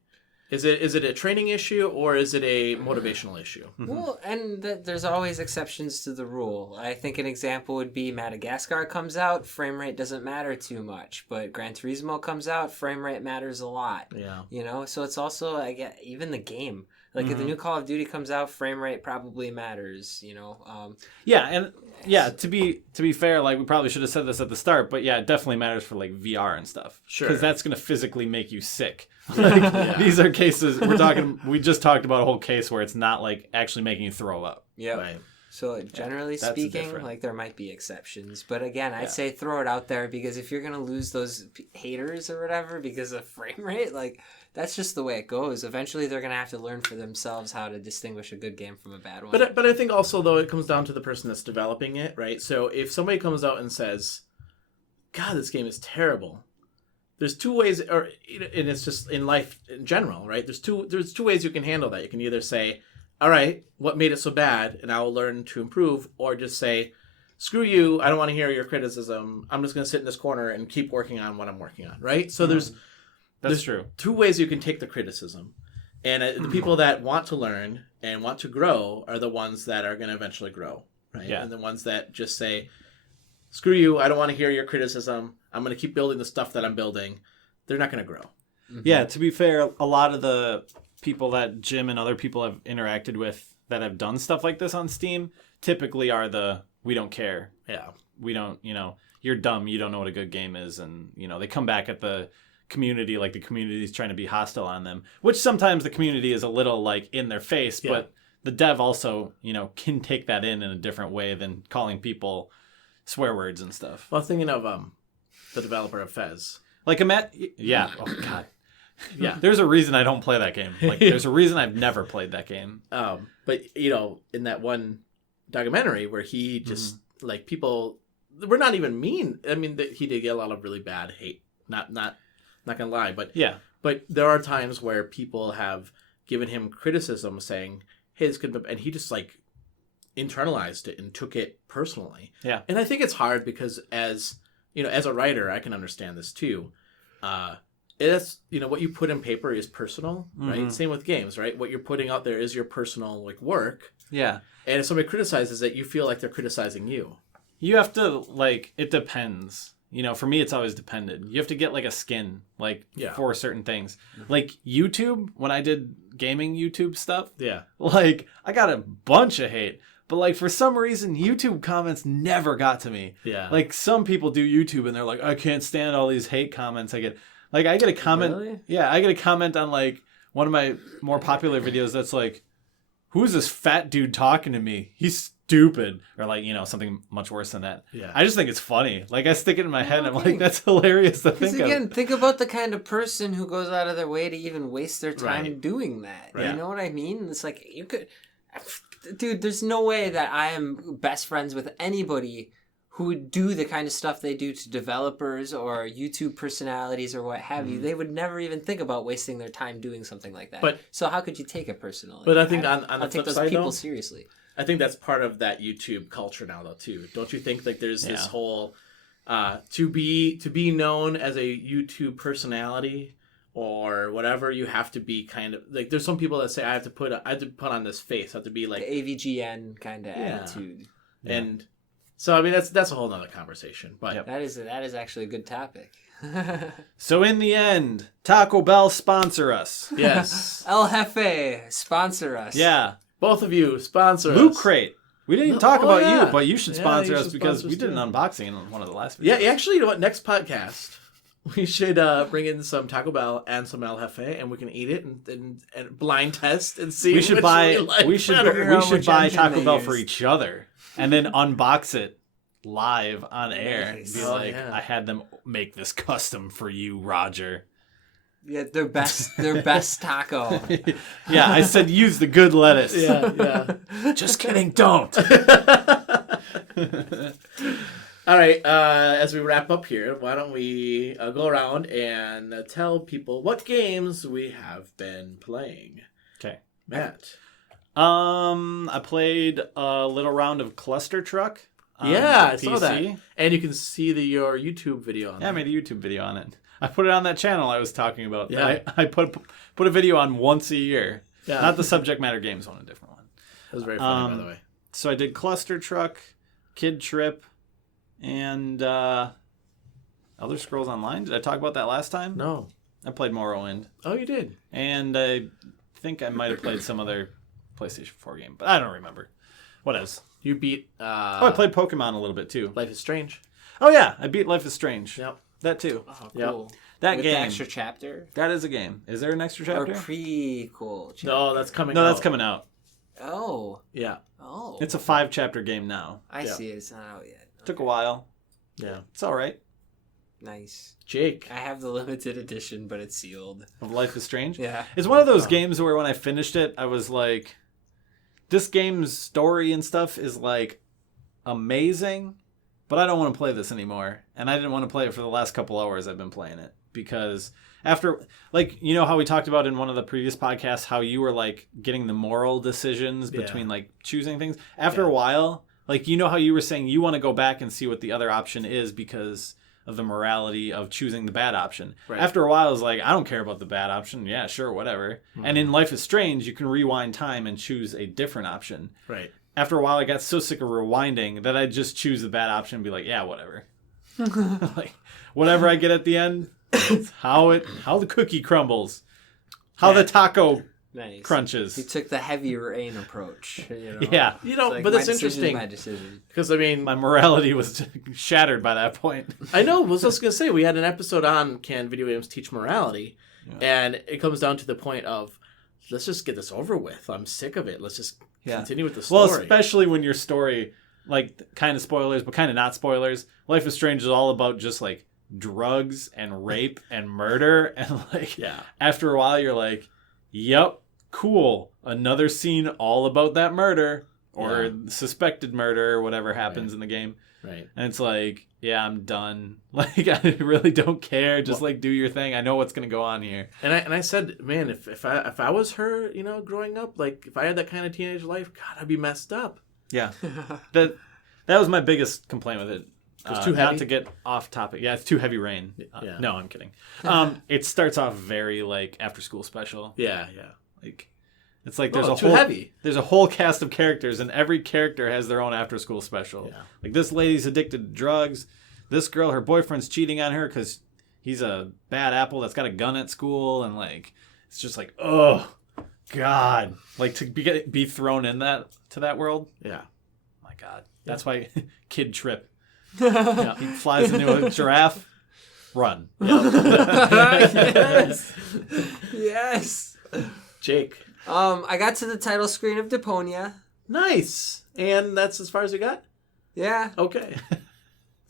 Is it a training issue, or is it a motivational issue? Well, and there's always exceptions to the rule. I think an example would be Madagascar comes out, frame rate doesn't matter too much, but Gran Turismo comes out, frame rate matters a lot. Yeah. So it's also, I guess, even the game. If the new Call of Duty comes out, frame rate probably matters, to be fair, we probably should have said this at the start, but it definitely matters for VR and stuff. Sure. Because that's going to physically make you sick. These are cases we just talked about a whole case where it's not actually making you throw up. Yeah. Right. So generally speaking, there might be exceptions, but again, I'd say throw it out there, because if you're going to lose those haters or whatever because of frame rate, that's just the way it goes. Eventually, they're going to have to learn for themselves how to distinguish a good game from a bad one. But I think also, though, it comes down to the person that's developing it, right? So if somebody comes out and says, God, this game is terrible, there's 2 ways, and it's just in life in general, right? There's two ways you can handle that. You can either say, all right, what made it so bad, and I will learn to improve, or just say, screw you, I don't want to hear your criticism. I'm just going to sit in this corner and keep working on what I'm working on, right? So That's true. 2 ways you can take the criticism. And the people that want to learn and want to grow are the ones that are going to eventually grow, right? Yeah. And the ones that just say, screw you, I don't want to hear your criticism. I'm going to keep building the stuff that I'm building. They're not going to grow. Mm-hmm. Yeah, to be fair, a lot of the people that Jim and other people have interacted with that have done stuff like this on Steam typically are we don't care. Yeah. We don't, you're dumb. You don't know what a good game is. And, they come back at the community like the community is trying to be hostile on them, which sometimes the community is a little like in their face, but the dev also, can take that in a different way than calling people swear words and stuff. Well, thinking of the developer of Fez. Like yeah. Oh, God. Yeah. There's a reason I don't play that game. Like, there's a reason I've never played that game. But, in that one documentary where he just, like, people were not even mean. I mean, he did get a lot of really bad hate. Not gonna lie, but but there are times where people have given him criticism saying, hey, this could be, and he just like internalized it and took it personally. Yeah. And I think it's hard because as a writer, I can understand this too. It's, what you put in paper is personal, right? Mm-hmm. Same with games, right? What you're putting out there is your personal like work. Yeah. And if somebody criticizes it, you feel like they're criticizing you. You have to, it depends. For me, it's always dependent. You have to get, a skin, for certain things. Like, YouTube, when I did gaming YouTube stuff, I got a bunch of hate. But, for some reason, YouTube comments never got to me. Yeah. Some people do YouTube, and they're like, I can't stand all these hate comments I get. I get a comment. Really? Yeah, I get a comment on, one of my more popular videos that's like, who's this fat dude talking to me? He's stupid. Or something much worse than that. Yeah. I just think it's funny. I stick it in my head and I'm like, that's hilarious to think again, of. think about the kind of person who goes out of their way to even waste their time doing that. Right. You know what I mean? It's like, you could... Dude, there's no way that I am best friends with anybody who would do the kind of stuff they do to developers or YouTube personalities or what have you. They would never even think about wasting their time doing something like that. But so how could you take it personally? But I think on the I'll flip take those side, people though, seriously. I think that's part of that YouTube culture now, though, too. Don't you think there's this whole to be known as a YouTube personality or whatever, you have to be kind of there's some people that say I have to put on this face, I have to be like the AVGN kind of attitude. And so I mean that's a whole nother conversation. But that is actually a good topic. So in the end, Taco Bell sponsor us. Yes. El Jefe sponsor us. Yeah. Both of you sponsor us. Loot Crate. We didn't even talk about you, but you should sponsor you us should because sponsor we us did an too. unboxing in one of the last videos. Yeah, actually, you know what? Next podcast, we should bring in some Taco Bell and some El Jefe, and we can eat it and blind test and see. We should which buy. like We should which buy engine Taco they Bell use. for each other, and then unbest it live on air. Nice. Be Oh, like, yeah. I had them make this custom for you, Roger. Yeah, their best taco. Yeah, I said use the good lettuce. Yeah. Just kidding, don't. All right. As we wrap up here, why don't we go around and tell people what games we have been playing? Okay. Matt. I played a little round of Cluster Truck. On Yeah, I PC. saw that. And you can see your YouTube video on Yeah, I that. made a YouTube video on it. I put it on that channel I was talking about. Yeah. I put a video on once a year. Yeah. Not the Subject Matter Games one, a different one. That was very funny, by the way. So I did Cluster Truck, Kid Tripp, and Elder Scrolls Online. Did I talk about that last time? No. I played Morrowind. Oh, you did? And I think I might have played some other PlayStation 4 game, but I don't remember. What else? You beat I played Pokemon a little bit too. Life is Strange. Oh yeah, I beat Life is Strange. Yep. That too. Oh, Yep. cool. That With game. the extra chapter? That is a game. Is there an extra chapter? Or prequel chapter? No, that's coming out. No, that's coming out. Oh. Yeah. Oh. It's a 5-chapter game now. I Yeah. see it. It's not out yet. Took a while. Yeah. It's all right. Nice. Jake. I have the limited edition, but it's sealed. Of Life is Strange. Yeah. It's one of those games where when I finished it, I was like, this game's story and stuff is like amazing, but I don't want to play this anymore. And I didn't want to play it for the last couple hours I've been playing it because after, like, you know how we talked about in one of the previous podcasts how you were like getting the moral decisions between like choosing things. After a while, like, you know how you were saying you want to go back and see what the other option is because of the morality of choosing the bad option. Right. After a while, I was like, I don't care about the bad option. Yeah, sure, whatever. And in Life is Strange, you can rewind time and choose a different option. Right. After a while, I got so sick of rewinding that I'd just choose the bad option and be like, yeah, whatever. Like, whatever I get at the end, it's how the cookie crumbles, how the taco Nice. crunches. He took the heavy rain approach. Yeah. Like, but my that's decision is interesting. my decision. Because, I mean, My morality was shattered by that point. I know. I was just going to say, we had an episode on Can Video Games Teach Morality? And it comes down to the point of, let's just get this over with. I'm sick of it. Let's just continue with the story. Well, especially when your story, like, kind of spoilers, but kind of not spoilers. Life is Strange is all about just, like, drugs and rape and murder. And, like, after a while, you're like, yep. Cool. Another scene all about that murder or suspected murder or whatever happens in the game. Right. And it's like, yeah, I'm done. Like, I really don't care. Just like do your thing. I know what's going to go on here. And I said, man, if I was her, growing up, like if I had that kind of teenage life, God, I'd be messed up. Yeah. that was my biggest complaint with it. It's too heavy? Not to get off topic. Yeah, it's too heavy rain. No, I'm kidding. It starts off very like after school special. Yeah. Like, it's like there's there's a whole cast of characters, and every character has their own after school special. Yeah. Like this lady's addicted to drugs. This girl, her boyfriend's cheating on her because he's a bad apple that's got a gun at school, and like it's just like, oh God, like to be thrown in to that world. Yeah. My God, that's why Kid Tripp. He flies into a giraffe. Run. Yes. Jake. I got to the title screen of Deponia. Nice. And that's as far as you got? Yeah. Okay.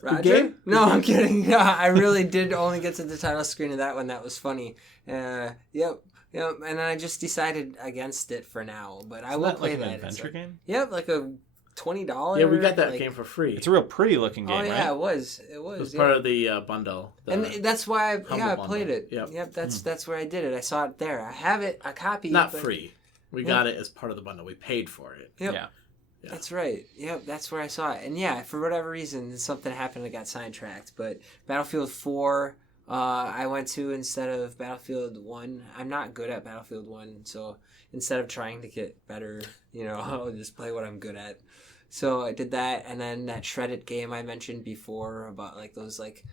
Roger? game? No, I'm kidding. I really did only get to the title screen of that one. That was funny. Yep. And then I just decided against it for now. But I will play like that. An adventure game? Yep, like a $20. Yeah, we got that game for free. It's a real pretty looking game, oh, yeah, right? it was. It was part of the bundle. And that's why I bundle. played it. Yep. That's where I did it. I saw it there. I have it, a copy. Not free. We got it as part of the bundle. We paid for it. Yep. Yeah. That's right. Yep, that's where I saw it. And yeah, for whatever reason, something happened. I got sidetracked. But Battlefield 4, I went to instead of Battlefield 1. I'm not good at Battlefield 1, so instead of trying to get better, I'll just play what I'm good at. So I did that, and then that shredded game I mentioned before about like those like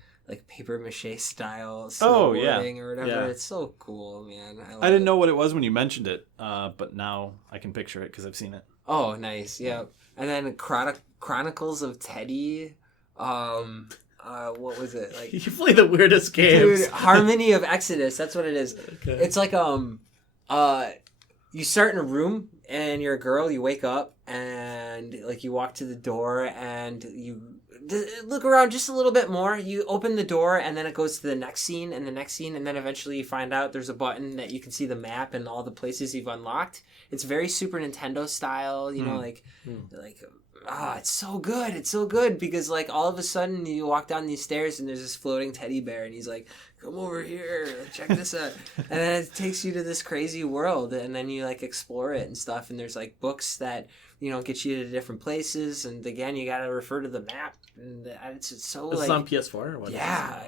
paper mache style snowboarding or whatever. Yeah. It's so cool, man. I didn't know what it was when you mentioned it, but now I can picture it because I've seen it. Oh, nice. Yep. And then Chronicles of Teddy. What was it? Like, you play the weirdest games. Dude, Harmony of Exodus. That's what it is. Okay. It's like you start in a room and you're a girl. You wake up and like you walk to the door and you look around just a little bit more. You open the door and then it goes to the next scene and the next scene, and then eventually you find out there's a button that you can see the map and all the places you've unlocked. It's very Super Nintendo style, it's so good. It's so good because like all of a sudden you walk down these stairs and there's this floating teddy bear and he's like, come over here, check this out. And then it takes you to this crazy world and then you like explore it and stuff. And there's like books that, get you to different places. And again, you got to refer to the map. And it's so It's on PS4 or what? Yeah.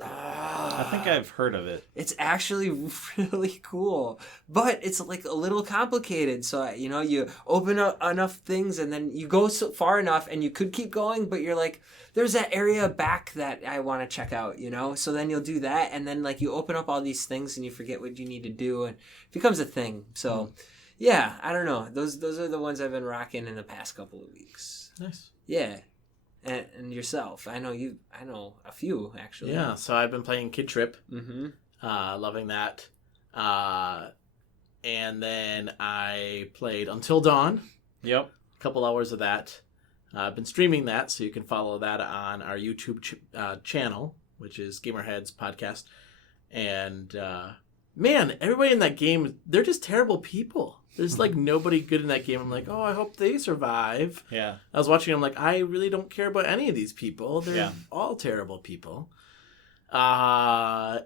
I think I've heard of it. It's actually really cool, but it's like a little complicated. So, you open up enough things and then you go so far enough and you could keep going, but you're like, there's that area back that I want to check out, So then you'll do that. And then like you open up all these things and you forget what you need to do and it becomes a thing. So yeah, I don't know. Those are the ones I've been rocking in the past couple of weeks. Nice. Yeah. And yourself. I know a few actually. Yeah, so I've been playing Kid Tripp. Mm-hmm. Loving that. And then I played Until Dawn. Yep. A couple hours of that. I've been streaming that, so you can follow that on our YouTube channel, which is Gamerheads Podcast. And man, everybody in that game, they're just terrible people. There's like nobody good in that game. I'm like, oh, I hope they survive. Yeah. I was watching. I'm like, I really don't care about any of these people. They're all terrible people. So I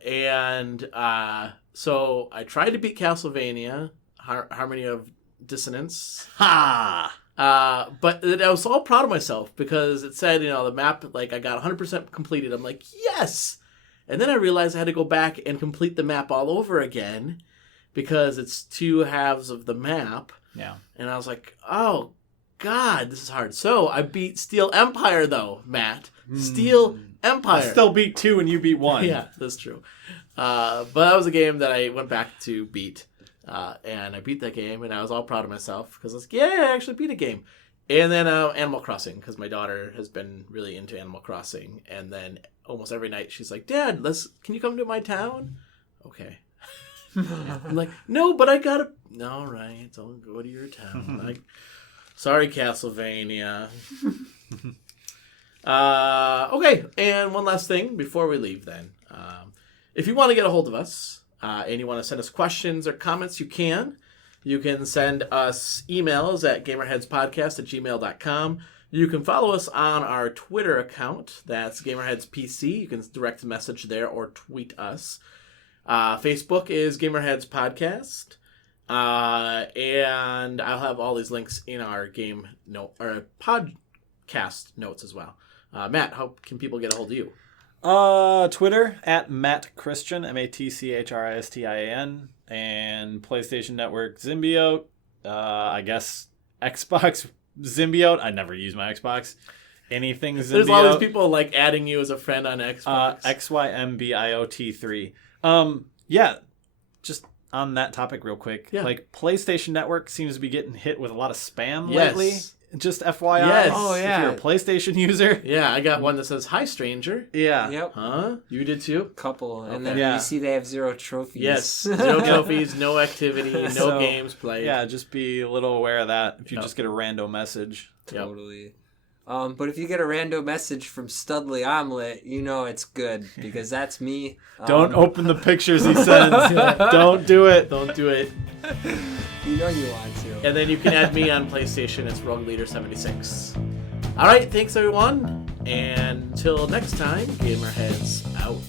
tried to beat Castlevania, Harmony of Dissonance. Ha! But I was all proud of myself because it said, the map, like I got 100% completed. I'm like, yes. And then I realized I had to go back and complete the map all over again because it's 2 halves of the map. Yeah. And I was like, oh, God, this is hard. So I beat Steel Empire, though, Matt. Steel Empire. I still beat 2 and you beat 1. Yeah, that's true. But that was a game that I went back to beat. And I beat that game, and I was all proud of myself because I was like, yeah, I actually beat a game. And then Animal Crossing, because my daughter has been really into Animal Crossing. And then almost every night she's like, Dad, can you come to my town? Okay. I'm like, no, but I gotta. All right, don't go to your town. Like, sorry, Castlevania. Okay, and one last thing before we leave then. If you want to get a hold of us and you want to send us questions or comments, you can. You can send us emails at gamerheadspodcast@gmail.com. You can follow us on our Twitter account. That's GamerheadsPC. You can direct message there or tweet us. Facebook is Gamerheads Podcast. And I'll have all these links in our podcast notes as well. Matt, how can people get a hold of you? Twitter at Matt Christian, MattChristian, and PlayStation Network Symbiote. I guess Xbox Symbiote. I never use my Xbox. Anything Symbiote. There's all these people like adding you as a friend on Xbox. XYMBIOT3. Yeah, just on that topic real quick. Yeah. Like PlayStation Network seems to be getting hit with a lot of spam lately. Just FYI. Yes. Oh, yeah. If you're a PlayStation user. Yeah, I got one that says, "Hi, stranger." Yeah. Yep. Huh? You did too? Couple. And Okay. then you see they have 0 trophies. Yes. No trophies, no activity, no So, games played. Yeah, just be a little aware of that if you Yep. just get a rando message. Totally. But if you get a random message from Studley Omelet, you know it's good because that's me. Don't open the pictures he sends. Don't do it. Don't do it. You know you want to. And then you can add me on PlayStation. It's Rogue Leader 76. All right, thanks everyone. And until next time, Gamerheads out.